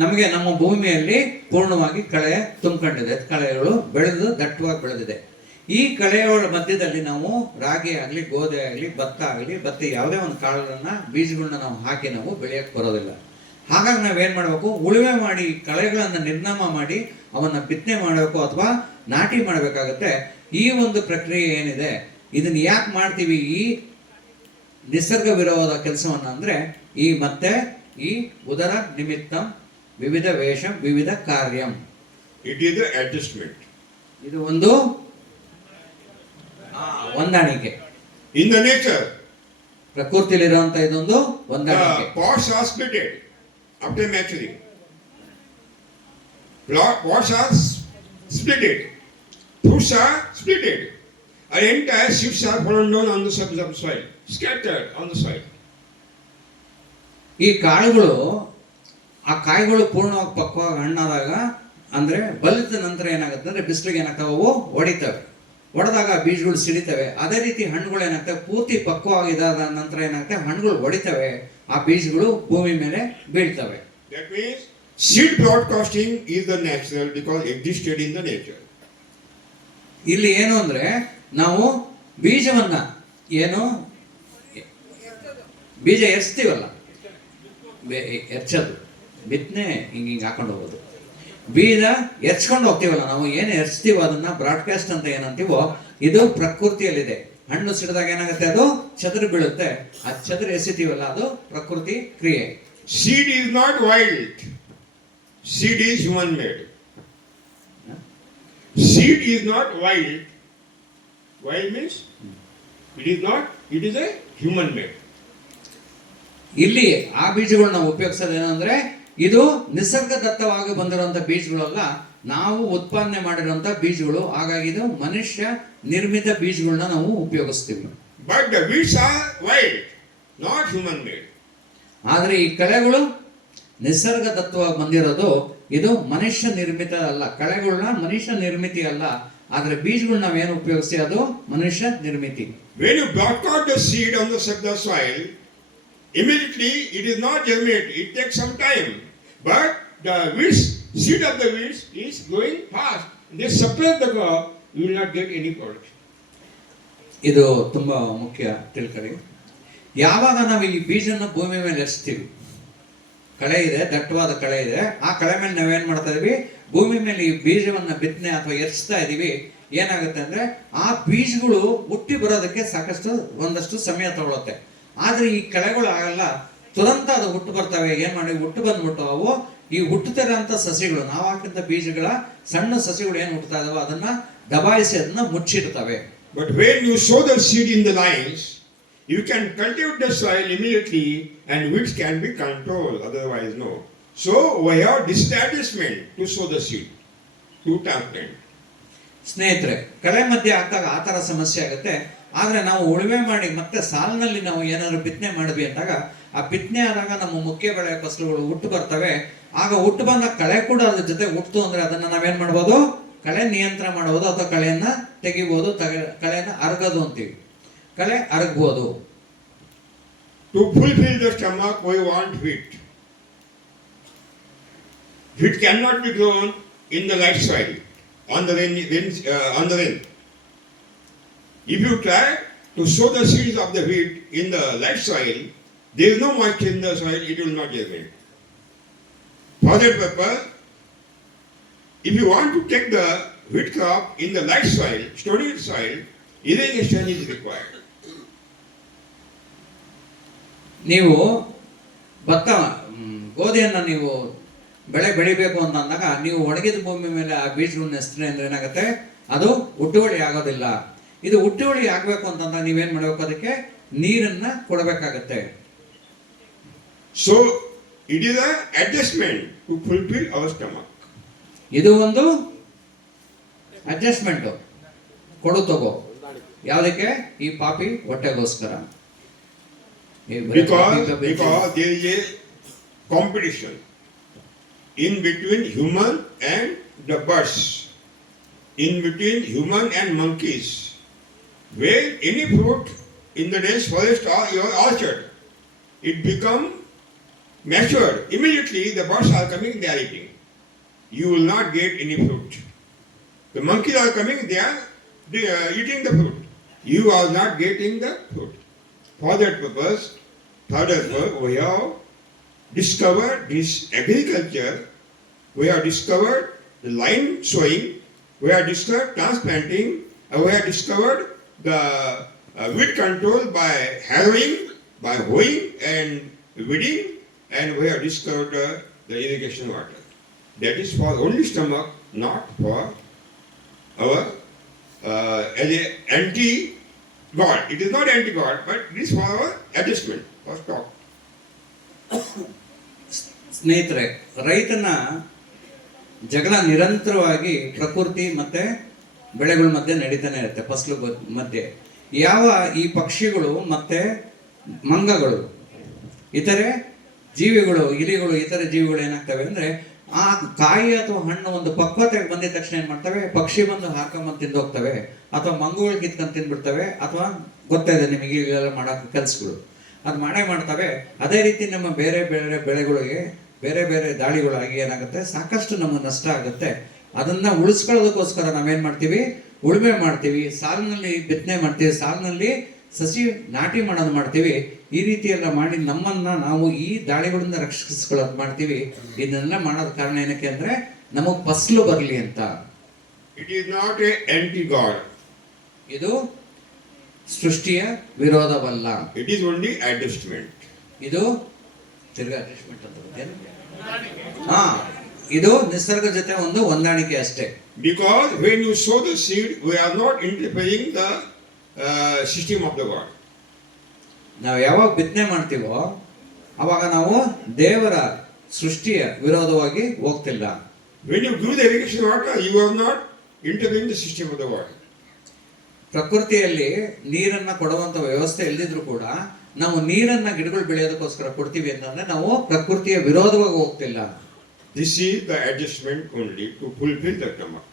ನಮಗೆ ನಮ್ಮ ಭೂಮಿಯಲ್ಲಿ ಪೂರ್ಣವಾಗಿ ಕಳೆ ತುಂಬಿಕೊಂಡಿದೆ, ಕಳೆಗಳು ಬೆಳೆದು ದಟ್ಟವಾಗಿ ಬೆಳೆದಿದೆ. ಈ ಕಳೆಗಳ ಮಧ್ಯದಲ್ಲಿ ನಾವು ರಾಗಿ ಆಗಲಿ, ಗೋಧಿ ಆಗಲಿ, ಭತ್ತ ಆಗಲಿ, ಯಾವುದೇ ಒಂದು ಕಾಳನ್ನ ಬೀಜಗಳನ್ನ ನಾವು ಹಾಕಿ ನಾವು ಬೆಳೆಯಕ್ಕೆ ಬರೋದಿಲ್ಲ. ಹಾಗಾಗಿ ನಾವೇನ್ ಮಾಡಬೇಕು, ಉಳುಮೆ ಮಾಡಿ ಕಳೆಗಳನ್ನ ನಿರ್ನಾಮ ಮಾಡಿ ಅವನ್ನ ಬಿತ್ತನೆ ಮಾಡಬೇಕು ಅಥವಾ ನಾಟಿ ಮಾಡಬೇಕಾಗತ್ತೆ. ಈ ಒಂದು ಪ್ರಕ್ರಿಯೆ ಏನಿದೆ, ಇದನ್ನ ಯಾಕೆ ಮಾಡ್ತೀವಿ ಈ ನಿಸರ್ಗ ವಿರೋಧ ಕೆಲಸವನ್ನ ಅಂದ್ರೆ ಈ ಉದರ ನಿಮಿತ್ತಂ ವಿವಿಧ ವೇಷಂ ವಿವಿಧ ಕಾರ್ಯಂ. It is the adjustment. ಇದು ಒಂದು ಹೊಂದಾಣಿಕೆ. In the nature, ಪ್ರಕೃತಿಲಿರುವಂತ ಇದೊಂದು ಹೊಂದಾಣಿಕೆ. the pots are splitted after maturing. Pots are splitted. Fruits are splitted. And entire seeds are fallen down on the surface of the soil, scattered on the soil. ಈ ಕಾಳುಗಳು, ಆ ಕಾಯಿಗಳು ಪೂರ್ಣವಾಗಿ ಪಕ್ವವಾಗಿ ಹಣ್ಣಾದಾಗ ಅಂದ್ರೆ ಬಲಿತ ನಂತರ ಏನಾಗುತ್ತೆ ಅಂದ್ರೆ ಬಿಸಿಲಿಗೆ ಏನಾಗ್ತವೆ, ಅವು ಹೊಡಿತವೆ. ಹೊಡೆದಾಗ ಬೀಜಗಳು ಸಿಡಿತವೆ. ಅದೇ ರೀತಿ ಹಣ್ಣುಗಳು ಏನಾಗ್ತವೆ, ಪೂರ್ತಿ ಪಕ್ವವಾಗಿದಾದ ನಂತರ ಏನಾಗ್ತವೆ, ಹಣ್ಣುಗಳು ಹೊಡಿತವೆ, ಆ ಬೀಜಗಳು ಭೂಮಿ ಮೇಲೆ ಬೀಳ್ತವೆ. That means seed broadcasting is the natural because existed in the nature. ಇಲ್ಲಿ ಏನು ಅಂದ್ರೆ ನಾವು ಬೀಜವನ್ನ ಬೀಜ ಎರ್ಸ್ತೀವಲ್ಲ, ಎರ್ಚೋದು, ಬಿತ್ತನೆ ಹಿಂಗೆ ಹಾಕೊಂಡು ಹೋಗೋದು, ಬೀಜ ಎರ್ಚ್ಕೊಂಡು ಹೋಗ್ತೀವಲ್ಲ, ನಾವು ಏನು ಎರ್ಚ್ತೀವೋ ಅದನ್ನ ಬ್ರಾಡ್ಕಾಸ್ಟ್ ಅಂತ ಏನಂತೀವೋ, ಇದು ಪ್ರಕೃತಿಯಲ್ಲಿದೆ. ಹಣ್ಣು ಸಿಡಿದಾಗ ಏನಾಗುತ್ತೆ, ಅದು ಚದುರು ಬೀಳುತ್ತೆ. ಆ ಚದುರು ಎಸಿತೀವಲ್ಲ, ಅದು ಪ್ರಕೃತಿ ಕ್ರಿಯೆ. Seed is not wild. Seed is human made. Seed is not wild. Wild means it is not, it is a human made. ಇಲ್ಲಿ ಆ ಬೀಜಗಳನ್ನ ಉಪಯೋಗಿಸೋದು ಏನಂದ್ರೆ, ಇದು ನಿಸರ್ಗದತ್ತವಾಗಿ ಬಂದಿರುವಂತ ಬೀಜಗಳಲ್ಲ, ನಾವು ಉತ್ಪಾದನೆ ಮಾಡಿರುವಂತ ಬೀಜಗಳು. ಹಾಗಾಗಿ ಇದು ಮನುಷ್ಯ ನಿರ್ಮಿತ ಬೀಜಗಳನ್ನ ನಾವು ಉಪಯೋಗಿಸ್ತೀವಿ. But the weeds are wild, not human made. ಆದ್ರೆ ಈ ಕಳೆಗಳು ನಿಸರ್ಗದತ್ತವಾಗಿ ಬಂದಿರೋದು, ಇದು ಮನುಷ್ಯ ನಿರ್ಮಿತ ಅಲ್ಲ. ಕಳೆಗಳನ್ನ ಮನುಷ್ಯ ನಿರ್ಮಿತಿ ಅಲ್ಲ, ಆದ್ರೆ ಬೀಜಗಳನ್ನ ನಾವೇನು ಉಪಯೋಗಿಸ್ತೀವಿ ಅದು ಮನುಷ್ಯ ನಿರ್ಮಿತಿ. When you broadcast the seed on the surface of the soil, immediately it is not germinate. It takes some time. But the weeds, seed of the weeds is growing fast. They suppress the crop, you will not get any production. ಇದು ತುಂಬಾ ಮುಖ್ಯ ತಿಳ್ಕೊಳ್ಳಿ. ಯಾವಾಗ ನಾವು ಈ ಬೀಜನ ಭೂಮಿ ಮೇಲೆ ಎರ್ಸ್ತೀವಿ, ಕಳೆ ಇದೆ, ದಟ್ಟವಾದ ಕಳೆ ಇದೆ, ಆ ಕಳೆ ಮೇಲೆ ನಾವೇನ್ ಮಾಡ್ತಾ ಇದೀವಿ, ಭೂಮಿ ಮೇಲೆ ಈ ಬೀಜವನ್ನ ಬಿತ್ತನೆ ಅಥವಾ ಎರ್ಚ್ತಾ ಇದೀವಿ. ಏನಾಗುತ್ತೆ ಅಂದ್ರೆ ಆ ಬೀಜಗಳು ಹುಟ್ಟಿ ಬರೋದಕ್ಕೆ ಒಂದಷ್ಟು ಸಮಯ ತಗೊಳುತ್ತೆ. ಆದ್ರೆ ಈ ಕಳೆಗಳು ಆಗಲ್ಲ, ತುರಂತ ಅದು ಹುಟ್ಟು ಬರ್ತವೆ. ಏನ್ ಮಾಡಿ ಹುಟ್ಟು ಬಂದ್ಬಿಟ್ಟು ಅವು ಈ ಹುಟ್ಟುತ್ತಿರೋಂಥ ಸಸಿಗಳು, ನಾವು ಹಾಕಿದ ಬೀಜಗಳ ಸಣ್ಣ ಸಸಿಗಳು ಏನು ಹುಟ್ಟುತ್ತಾ ಇದಾವೆ ಅದನ್ನ ದಬಾಯಿಸಿ ಅದನ್ನ ಮುಚ್ಚಿಡ್ತವೆ. But when you sow the seed in the lines, you can cultivate the soil immediately and weeds can be controlled, otherwise no. So we have disestablishment to sow the seed, to transplant. ಸ್ನೇಹಿತರೆ, ಕಳೆ ಮಧ್ಯೆ ಆಗ್ತಾಗ ಆ ತರ ಸಮಸ್ಯೆ ಆಗುತ್ತೆ. ಆದ್ರೆ ನಾವು ಉಳುಮೆ ಮಾಡಿ ಮತ್ತೆ ಸಾಲಿನಲ್ಲಿ ನಾವು ಏನಾದ್ರು ಬಿತ್ತನೆ ಮಾಡಿದ್ವಿ ಅಂದಾಗ, ಆ ಬಿತ್ತನೆ ಆದಾಗ ನಮ್ಮ ಮುಖ್ಯ ಬೆಳೆಯ ಫಸಲುಗಳು ಹುಟ್ಟು ಬರ್ತವೆ. ಆಗ ಹುಟ್ಟು ಬಂದ ಕಳೆ ಕೂಡ ಅದ್ರ ಜೊತೆ ಹುಟ್ಟು ಅಂದ್ರೆ ಅದನ್ನ ನಾವೇನ್ ಮಾಡ್ಬೋದು, ಕಳೆ ನಿಯಂತ್ರಣ ಮಾಡಬಹುದು ಅಥವಾ ಕಳೆಯನ್ನ ತೆಗಿಬಹುದು, ಕಳೆಯನ್ನ ಅರಗೋದು ಅಂತೀವಿ. ಕಳೆ ಅರಗಬಹುದು. To fulfill the stomach, we want wheat. Wheat cannot be grown in the light soil, on the rain. If you try to sow the seeds of the wheat in the light soil, there is no moisture in the soil, it will not germinate. For that purpose, if you want to take the wheat crop in the light soil, stony soil, irrigation is required. ನೀವು ಭತ್ತ ಗೋಧಿಯನ್ನು ನೀವು ಬೆಳೆ ಬೆಳಿಬೇಕು ಅಂತ ಅಂದಾಗ ನೀವು ಒಣಗಿದ ಭೂಮಿ ಮೇಲೆ ಆ ಬೀಜಗಳನ್ನ ಎಸ್ತ್ರೆ ಅಂದ್ರೆ ಏನಾಗುತ್ತೆ, ಅದು ಹುಟ್ಟುವಳಿ ಆಗೋದಿಲ್ಲ. ಇದು ಹುಟ್ಟುವಳಿ ಆಗಬೇಕು ಅಂತಂದಾಗ ನೀವೇನ್ ಮಾಡಬೇಕು, ಅದಕ್ಕೆ ನೀರನ್ನ ಕೊಡಬೇಕಾಗತ್ತೆ. So it is an adjustment to fulfill our stomach. ಇದು ಒಂದು ಅಡ್ಜಸ್ಟ್ಮೆಂಟ್, ಕೊಡು ತಗೋ. ಯಾವುದಕ್ಕೆ? ಈ ಪಾಪಿ ಹೊಟ್ಟೆಗೋಸ್ಕರ. Because there is a competition in between human and the birds, in between human and monkeys. Where any fruit in the dense forest or your orchard, it become matured. Immediately the birds are coming, they are eating. You will not get any fruit. The monkeys are coming, they are eating the fruit. You are not getting the fruit. For that purpose, furthermore, we have discovered this agriculture, we have discovered the line sowing, we have discovered transplanting, and we have discovered the weed control by harrowing, by hoeing and weeding, and we have discovered the irrigation water. That is for only stomach, not for our as a anti-God. It is not anti-God, but it is for our adjustment, for stock. ಸ್ನೇಹಿತರೆ, ರೈತನ ಜಗಳ ನಿರಂತರವಾಗಿ ಪ್ರಕೃತಿ ಮತ್ತೆ ಬೆಳೆಗಳ ಮಧ್ಯೆ ನಡೀತಾನೆ ಇರುತ್ತೆ, ಫಸಲು ಮಧ್ಯೆ. ಯಾವ ಈ ಪಕ್ಷಿಗಳು ಮತ್ತೆ ಮಂಗಗಳು, ಇತರೆ ಜೀವಿಗಳು, ಇಲಿಗಳು, ಇತರೆ ಜೀವಿಗಳು ಏನಾಗ್ತವೆ ಅಂದ್ರೆ, ಆ ಕಾಯಿ ಅಥವಾ ಹಣ್ಣು ಒಂದು ಪಕ್ವತೆಗೆ ಬಂದಿದ ತಕ್ಷಣ ಏನ್ ಮಾಡ್ತವೆ, ಪಕ್ಷಿ ಬಂದು ಹಾಕೊಂಬಂದು ತಿಂದೋಗ್ತವೆ, ಅಥವಾ ಮಂಗುಗಳು ಕಿತ್ಕೊಂಡು ತಿಂದ್ಬಿಡ್ತವೆ, ಅಥವಾ ಗೊತ್ತಾಯಿದೆ ನಿಮಗೆ ಈಗೆಲ್ಲ ಮಾಡೋ ಕೆಲಸಗಳು, ಅದು ಮಾಡ್ತವೆ. ಅದೇ ರೀತಿ ನಮ್ಮ ಬೇರೆ ಬೇರೆ ಬೆಳೆಗಳಿಗೆ ಬೇರೆ ಬೇರೆ ದಾಳಿಗಳಾಗಿ ಏನಾಗುತ್ತೆ, ಸಾಕಷ್ಟು ನಮಗೆ ನಷ್ಟ ಆಗುತ್ತೆ. ಅದನ್ನ ಉಳಿಸ್ಕೊಳ್ಳೋದಕ್ಕೋಸ್ಕರ ನಾವೇನ್ ಮಾಡ್ತೀವಿ, ಉಳುಮೆ ಮಾಡ್ತೀವಿ, ಸಾಲಿನಲ್ಲಿ ಬಿತ್ತನೆ ಮಾಡ್ತೀವಿ, ಸಾಲಿನಲ್ಲಿ ಸಸಿ ನಾಟಿ ಮಾಡೋದು ಮಾಡ್ತೀವಿ. ಈ ರೀತಿ ಎಲ್ಲ ಮಾಡಿ ನಮ್ಮನ್ನ ನಾವು ಈ ದಾಳಿಗಳಿಂದ ರಕ್ಷಿಸ್ಕೊಳ್ಳೋದು ಮಾಡ್ತೀವಿ. ಇದನ್ನೆಲ್ಲ ಮಾಡೋದ ಕಾರಣ ಏನಕ್ಕೆ ಅಂದ್ರೆ, ನಮಗ್ ಫಸಲು ಬರಲಿ ಅಂತ. It is not a anti-God. ಇದು ಸೃಷ್ಟಿಯ ವಿರೋಧವಲ್ಲ, It is only adjustment. ಇದು ತಿರ್ಗಾ ಅಡ್ಜಸ್ಟ್ಮೆಂಟ್ ಅಂತ ಗೊತ್ತೇನು? ಹಾ, ಇದು ನಿಸರ್ಗ ಜೊತೆ ಒಂದು ಹೊಂದಾಣಿಕೆ ಅಷ್ಟೇ. Because when you sow the seed, we are not interfering the system of the God. ನಾವು ಯಾವಾಗ ಬಿತ್ತನೆ ಮಾಡ್ತೀವೋ ಅವಾಗ ನಾವು ದೇವರ ಸೃಷ್ಟಿಯ ವಿರೋಧವಾಗಿ ಹೋಗ್ತಿಲ್ಲ. When you give the irrigation water, you are not interfering the system of the God. ಪ್ರಕೃತಿಯಲ್ಲಿ ನೀರನ್ನ ಕೊಡುವಂತ ವ್ಯವಸ್ಥೆ ಇಲ್ದಿದ್ರು ಕೂಡ ನಾವು ನೀರನ್ನ ಗಿಡಗಳು ಬೆಳೆಯೋದಕ್ಕೋಸ್ಕರ ಕೊಡ್ತೀವಿ ಅಂತಂದ್ರೆ ನಾವು ಪ್ರಕೃತಿಯ ವಿರೋಧವಾಗಿ ಹೋಗ್ತಿಲ್ಲ. This is the adjustment only to fulfill the stomach.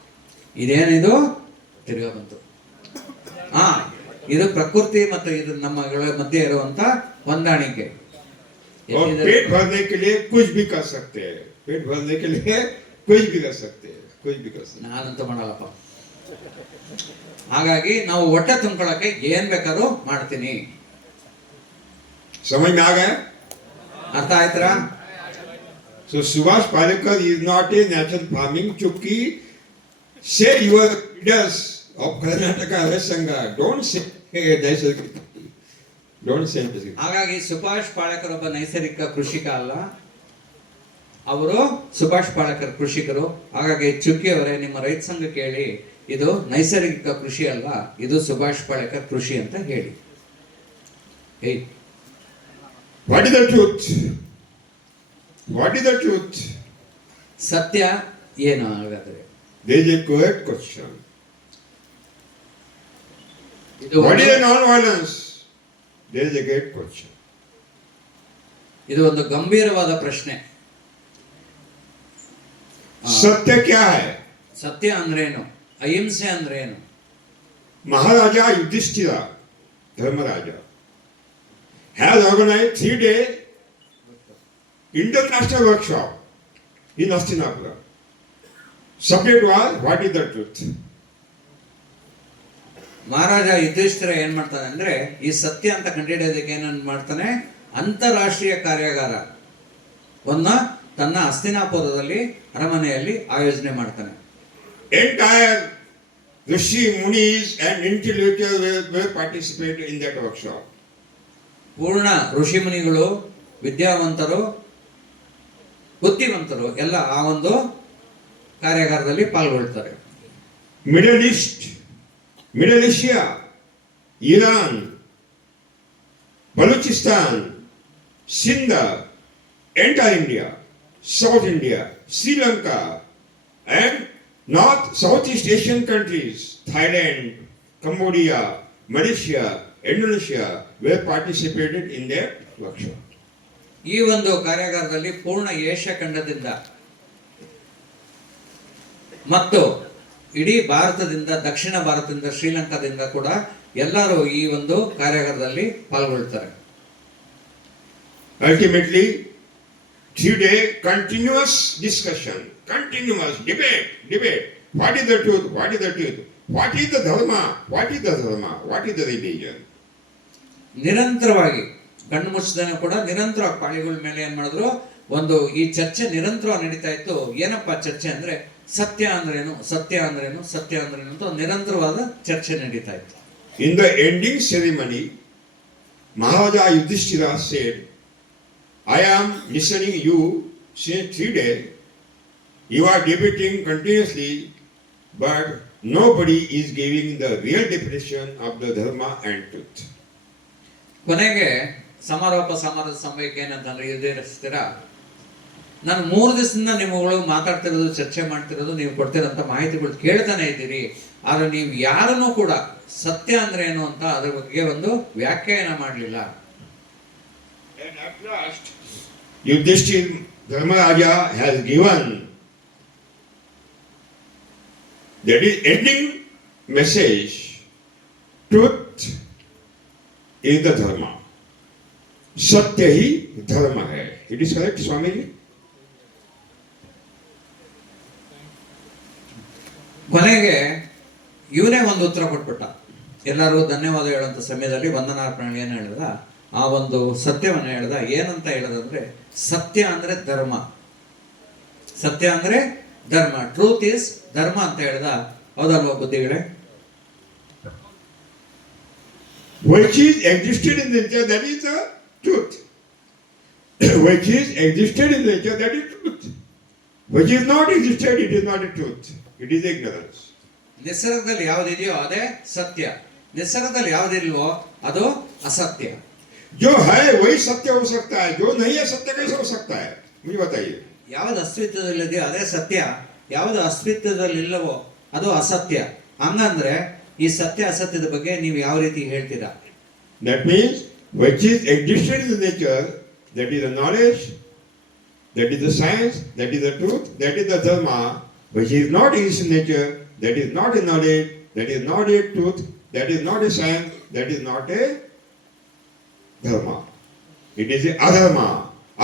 ಇದೇನಿದು ತಿರ್ಗಾ ಬಂತು. ಹಾ, ಇದು ಪ್ರಕೃತಿ ಮತ್ತು ಇದು ನಮ್ಮಗಳ ಮಧ್ಯೆ ಇರುವಂತ ಹೊಂದಾಣಿಕೆ. और पेट भरने के लिए कुछ भी कर सकते हैं, पेट भरने के लिए कुछ भी कर सकते हैं, कुछ भी कर सकते हैं. ನಾನಂತೂ ಮಾಡಲ್ಲಪ್ಪ. ಹಾಗಾಗಿ ನಾವು ಹೊಟ್ಟೆ ತುಂಬ್ಕೊಳ್ಳಕ್ಕೆ ಏನ್ ಬೇಕಾದ್ರೂ ಮಾಡ್ತೀನಿ. समझ में आ गया? ಅರ್ಥ ಆಯ್ತಾ? So Subhash Parekar is not a natural farming. चूंकि say your leaders of Karnataka Sangha don't say naisalgika. Don't say naisalgika. ಹಾಗಾಗಿ ಸುಭಾಷ್ ಪಾಳೇಕರ್ ಒಬ್ಬ ನೈಸರ್ಗಿಕ ಕೃಷಿಕ ಅಲ್ಲ, ಅವರು ಸುಭಾಷ್ ಪಾಳೇಕರ್ ಕೃಷಿಕರು. ಹಾಗಾಗಿ ಚುಕ್ಕಿ ಅವರೇ, ನಿಮ್ಮ ರೈತ ಸಂಘ ಕೇಳಿ, ಇದು ನೈಸರ್ಗಿಕ ಕೃಷಿ ಅಲ್ಲ, ಇದು ಸುಭಾಷ್ ಪಾಳೇಕರ್ ಕೃಷಿ ಅಂತ ಹೇಳಿ. What is the truth? What is the truth? ಸತ್ಯ ಏನು ಹಾಗಾದ್ರೆ? There is a correct question. ಇದು What is the non-violence? There is a great question. ಇದು ಒಂದು ಗಂಭೀರವಾದ ಪ್ರಶ್ನೆ. सत्य क्या है? ಸತ್ಯ ಅಂದ್ರೇನು? ಅಹಿಂಸೆ ಅಂದ್ರೇನು? Maharaja Yudhishthira, Dharmaraja, has organized 3-day international workshop in Hastinapura. Subject was, what is the truth? ಮಹಾರಾಜ ಯುಧಿಷ್ಠಿರ ಏನ್ ಮಾಡ್ತಾನೆ ಅಂದ್ರೆ, ಈ ಸತ್ಯ ಅಂತ ಕಂಡುಹಿಡಿಯೋದಕ್ಕೆ ಏನ್ ಮಾಡ್ತಾನೆ, ಅಂತಾರಾಷ್ಟ್ರೀಯ ಕಾರ್ಯಾಗಾರ ತನ್ನ ಹಸ್ತಿನಾಪುರದಲ್ಲಿ ಅರಮನೆಯಲ್ಲಿ ಆಯೋಜನೆ ಮಾಡ್ತಾನೆ. entire Rishi, Munis and intellectuals will participate in that workshop. ಪೂರ್ಣ ಋಷಿಮುನಿಗಳು, ವಿದ್ಯಾವಂತರು, ಬುದ್ಧಿವಂತರು ಎಲ್ಲ ಆ ಒಂದು ಕಾರ್ಯಾಗಾರದಲ್ಲಿ ಪಾಲ್ಗೊಳ್ತಾರೆ. Middle East, Middle Asia, Iran, Balochistan, Sindh, entire India, South India, Sri Lanka, and North Southeast Asian countries, Thailand, Cambodia, Malaysia, Indonesia, were participated in their workshop. ಈ ಒಂದು ಕಾರ್ಯಾಗಾರದಲ್ಲಿ ಪೂರ್ಣ ಏಷ್ಯಾ ಖಂಡದಿಂದ ಮತ್ತು ಇಡೀ ಭಾರತದಿಂದ, ದಕ್ಷಿಣ ಭಾರತದಿಂದ, ಶ್ರೀಲಂಕಾದಿಂದ ಕೂಡ ಎಲ್ಲರೂ ಈ ಒಂದು ಕಾರ್ಯಾಗಾರದಲ್ಲಿ ಪಾಲ್ಗೊಳ್ತಾರೆ. Ultimately, 3-day continuous discussion, continuous debate. What is the truth? What is the truth? What is the dharma? What is the dharma? What is the religion? ನಿರಂತರವಾಗಿ ಕಣ್ಣು ಮುಚ್ಚಿದನೆ ಕೂಡ ನಿರಂತರವಾಗಿ ಪಾಳಿಗಳ ಮೇಲೆ ಏನ್ ಮಾಡಿದ್ರು, ಒಂದು ಈ ಚರ್ಚೆ ನಿರಂತರವಾಗಿ ನಡೀತಾ ಇತ್ತು. ಏನಪ್ಪಾ ಚರ್ಚೆ ಅಂದ್ರೆ ಸತ್ಯ ಅಂದ್ರೇನು, ಸತ್ಯ ಅಂದ್ರೇನು, ಸತ್ಯ ಅಂದ್ರೇನು ಅಂತ ನಿರಂತರವಾದ ಚರ್ಚೆ ನಡೀತಾ ಇತ್ತು. In the ending ceremony, Maharaja Yudhishthira said, I am listening you since 3 days. You are debating continuously, but nobody is giving the real definition of the dharma and truth. ಕೊನೆಗೆ ಸಮಾರೋಪ ಸಮಾರೋಹ ಸಮಯಕ್ಕೆ ಏನಂತಂದ್ರೆ ಯುಧಿಷ್ಠಿರ, ನಾನು 3 ದಿವಸದಿಂದ ನಿಮ್ಮಗಳು ಮಾತಾಡ್ತಿರೋದು, ಚರ್ಚೆ ಮಾಡ್ತಿರೋದು, ನೀವು ಕೊಡ್ತಿರೋಂಥ ಮಾಹಿತಿಗಳು ಕೇಳ್ತಾನೆ ಇದ್ದೀರಿ, ಆದ್ರೆ ನೀವು ಯಾರನ್ನೂ ಕೂಡ ಸತ್ಯ ಅಂದ್ರೆ ಏನು ಅಂತ ಅದ್ರ ಬಗ್ಗೆ ಒಂದು ವ್ಯಾಖ್ಯಾನ ಮಾಡಲಿಲ್ಲ. And at last, Yudhishthira Dharmaraja has given that is ending message. Truth is the dharma. Satya hi dharma hai. It is correct, Swamiji? ಕೊನೆಗೆ ಇವನೇ ಒಂದು ಉತ್ತರ ಕೊಟ್ಬಿಟ್ಟ. ಎಲ್ಲರೂ ಧನ್ಯವಾದ ಹೇಳುವಂತ ಸಮಯದಲ್ಲಿ ವಂದನಾರ್ಪಣೆ ಏನು ಹೇಳಿದ, ಆ ಒಂದು ಸತ್ಯವನ್ನ ಹೇಳ್ದ. ಏನಂತ ಹೇಳದಂದ್ರೆ ಸತ್ಯ ಅಂದ್ರೆ ಧರ್ಮ, ಸತ್ಯ ಅಂದ್ರೆ ಧರ್ಮ, ಟ್ರೂತ್ ಇಸ್ ಧರ್ಮ ಅಂತ ಹೇಳ್ದ. ಹೌದಲ್ವಾ ಬುದ್ಧಿಗಳೇ? Which is existed in nature, that is the truth. Which is existed in nature, that is truth. Which is not existed, it is not a truth. It is ignorance. ನಿಸರ್ಗದಲ್ಲಿ ಯಾವುದಿದೆಯೋ ಅದೇ ಸತ್ಯ, ನಿಸರ್ಗದಲ್ಲಿ ಯಾವುದಿಲ್ವೋ ಅದು ಅಸತ್ಯ. जो है वही सत्य हो सकता है, जो नहीं है सत्य कैसे हो सकता है, मुझे बताइए. ಯಾವುದು ಅಸ್ತಿತ್ವದಲ್ಲಿದೆಯೋ ಅದೇ ಸತ್ಯ, ಯಾವುದು ಅಸ್ತಿತ್ವದಲ್ಲಿ ಇಲ್ಲವೋ ಅದು ಅಸತ್ಯ. ಹಂಗಂದ್ರೆ ಈ ಸತ್ಯ ಅಸತ್ಯದ ಬಗ್ಗೆ ನೀವು ಯಾವ ರೀತಿ ಹೇಳ್ತೀರಾ? That means which is existed in the nature, that is the knowledge, that is the science, that is the truth, that is the dharma. Which is not existed in nature, that is not a knowledge, that is not a truth, that is not a science, that is not a dharma. It is a adharma,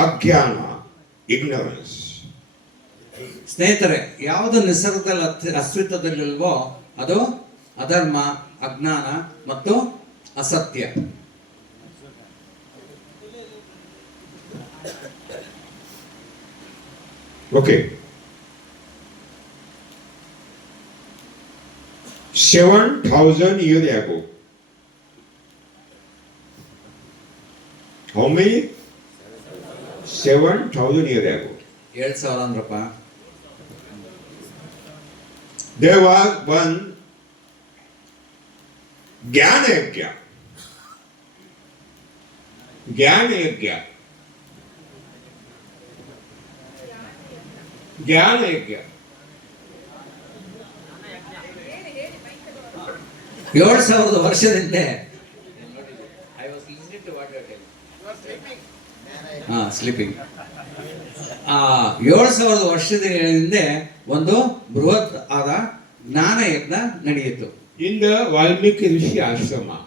ajnana, ignorance. ಸ್ನೇಹಿತರೆ, ಯಾವುದು ನಿಸರ್ಗದಲ್ಲಿ ಅಸ್ತಿತ್ವದಲ್ಲಿಲ್ವೋ ಅದು ಅಧರ್ಮ, ಅಜ್ಞಾನ ಮತ್ತು ಅಸತ್ಯ. Okay. 7,000 years ago. How many? 7,000 years ago. 7,000 ಅಂದ್ರಪ್ಪ. There was one Jnana Yajna. Jnana Yajna. Jnana Yajna. 7,000 ವರ್ಷದಿಂದ sleeping 7,000 ವರ್ಷದ ಹಿಂದೆ ಒಂದು ಬೃಹತ್ ಆದ ಜ್ಞಾನ ಯಜ್ಞ ನಡೆಯಿತು. In the Valmiki Rishi Ashrama.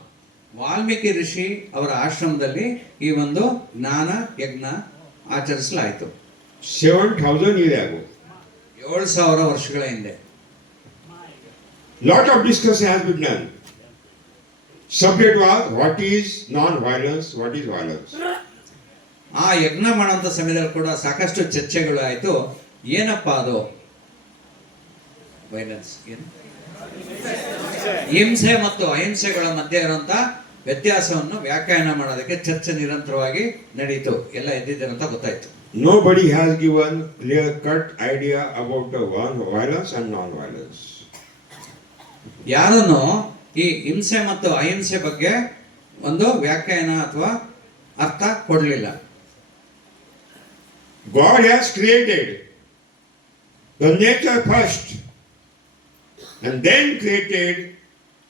Valmiki ಋಷಿ ಅವರ ಆಶ್ರಮದಲ್ಲಿ ಈ ಒಂದು ಜ್ಞಾನ ಯಜ್ಞ ಆಚರಿಸಲಾಯಿತು. 7,000 years ago. 7,000 ವರ್ಷಗಳ ಹಿಂದೆ. Lot of discussion has been done. Subject was what is non-violence, what is violence. ಆ ಯಜ್ಞ ಮಾಡುವಂತ ಸಮಯದಲ್ಲಿ ಕೂಡ ಸಾಕಷ್ಟು ಚರ್ಚೆಗಳು ಆಯಿತು. ಏನಪ್ಪಾ ಅದು ವೈಲೆನ್ಸ್ ಏನು ಹಿಂಸೆ ಮತ್ತು ಅಹಿಂಸೆಗಳ ಮಧ್ಯೆ ಇರುವಂತ ವ್ಯತ್ಯಾಸವನ್ನು ವ್ಯಾಖ್ಯಾನ ಮಾಡೋದಕ್ಕೆ ಚರ್ಚೆ ನಿರಂತರವಾಗಿ ನಡೀತು. ಎಲ್ಲ ಎದ್ದಿದ್ದೇನೆ ಅಂತ ಗೊತ್ತಾಯ್ತು. Nobody has given clear-cut idea about the violence and non-violence. ಯಾರನ್ನು ಈ ಹಿಂಸೆ ಮತ್ತು ಅಹಿಂಸೆ ಬಗ್ಗೆ ಒಂದು ವ್ಯಾಖ್ಯಾನ ಅಥವಾ ಅರ್ಥ ಕೊಡಲಿಲ್ಲ. God has created the nature first and then created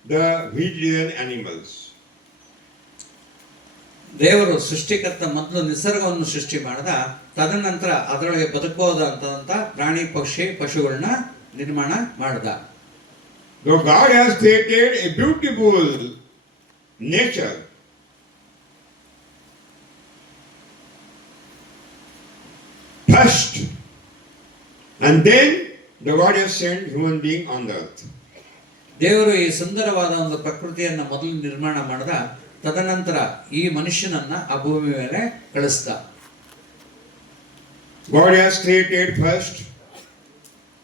the vegetarian animals. ದೇವರು ಸೃಷ್ಟಿಕರ್ತ ಮೊದಲು ನಿಸರ್ಗವನ್ನು ಸೃಷ್ಟಿ ಮಾಡಿದ, ತದನಂತರ ಅದರೊಳಗೆ ಬದುಕಬಹುದಂತ ಪ್ರಾಣಿ ಪಕ್ಷಿ ಪಶುಗಳನ್ನ ನಿರ್ಮಾಣ ಮಾಡಿದ. So God has created a beautiful nature. First, and then the God has sent human being on the earth. ದೇವರು ಈ ಸುಂದರವಾದ ಒಂದು ಪ್ರಕೃತಿಯನ್ನ ಮೊದಲು ನಿರ್ಮಾಣ ಮಾಡಿದ, ತದನಂತರ ಈ ಮನುಷ್ಯನನ್ನ ಆ ಭೂಮಿ ಮೇಲೆ ಕಳಿಸ್ದ. God has created first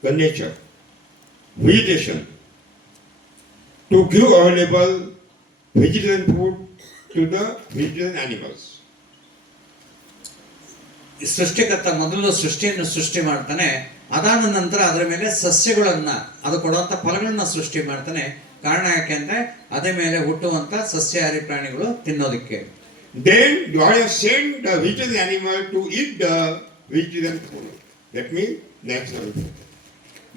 the nature, vegetation, to give available vegetarian food to the vegetarian animals. ಈ ಸೃಷ್ಟಿಕರ್ತ ಮೊದಲು ಸೃಷ್ಟಿಯನ್ನು ಸೃಷ್ಟಿ ಮಾಡ್ತಾನೆ, ಅದಾದ ನಂತರ ಅದರ ಮೇಲೆ ಸಸ್ಯಗಳನ್ನ, ಅದು ಕೊಡುವಂತ ಫಲಗಳನ್ನ ಸೃಷ್ಟಿ ಮಾಡ್ತಾನೆ. ಕಾರಣ ಯಾಕೆಂದ್ರೆ ಅದೇ ಮೇಲೆ ಹುಟ್ಟುವಂತ ಸಸ್ಯಾಹಾರಿ ಪ್ರಾಣಿಗಳು ತಿನ್ನೋದಕ್ಕೆ. Then God has sent the vegetarian animal to eat the vegetarian food. That means natural food.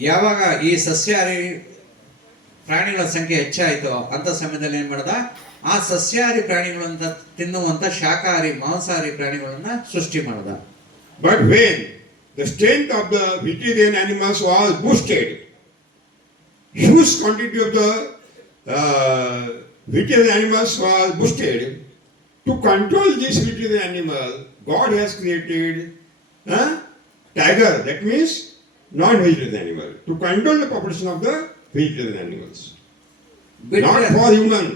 ಯಾವಾಗ ಈ ಸಸ್ಯಾಹಾರಿ ಪ್ರಾಣಿಗಳ ಸಂಖ್ಯೆ ಹೆಚ್ಚಾಯಿತು ಅಂತ ಸಮಯದಲ್ಲಿ ಏನ್ ಮಾಡ್ದ, ಆ ಸಸ್ಯಾಹಾರಿ ಪ್ರಾಣಿಗಳಂತ ತಿನ್ನುವಂತ ಶಾಕಾಹಾರಿ ಮಾಂಸಾಹಾರಿ ಪ್ರಾಣಿಗಳನ್ನ ಸೃಷ್ಟಿ ಮಾಡ್ದ. But when the strength of the vegetarian animals was boosted, huge quantity of the vegetarian animals was boosted. To control this vegetarian animal, God has created a tiger, that means non-vegetarian animal, to control the population of the vegetarian animals. Not for human,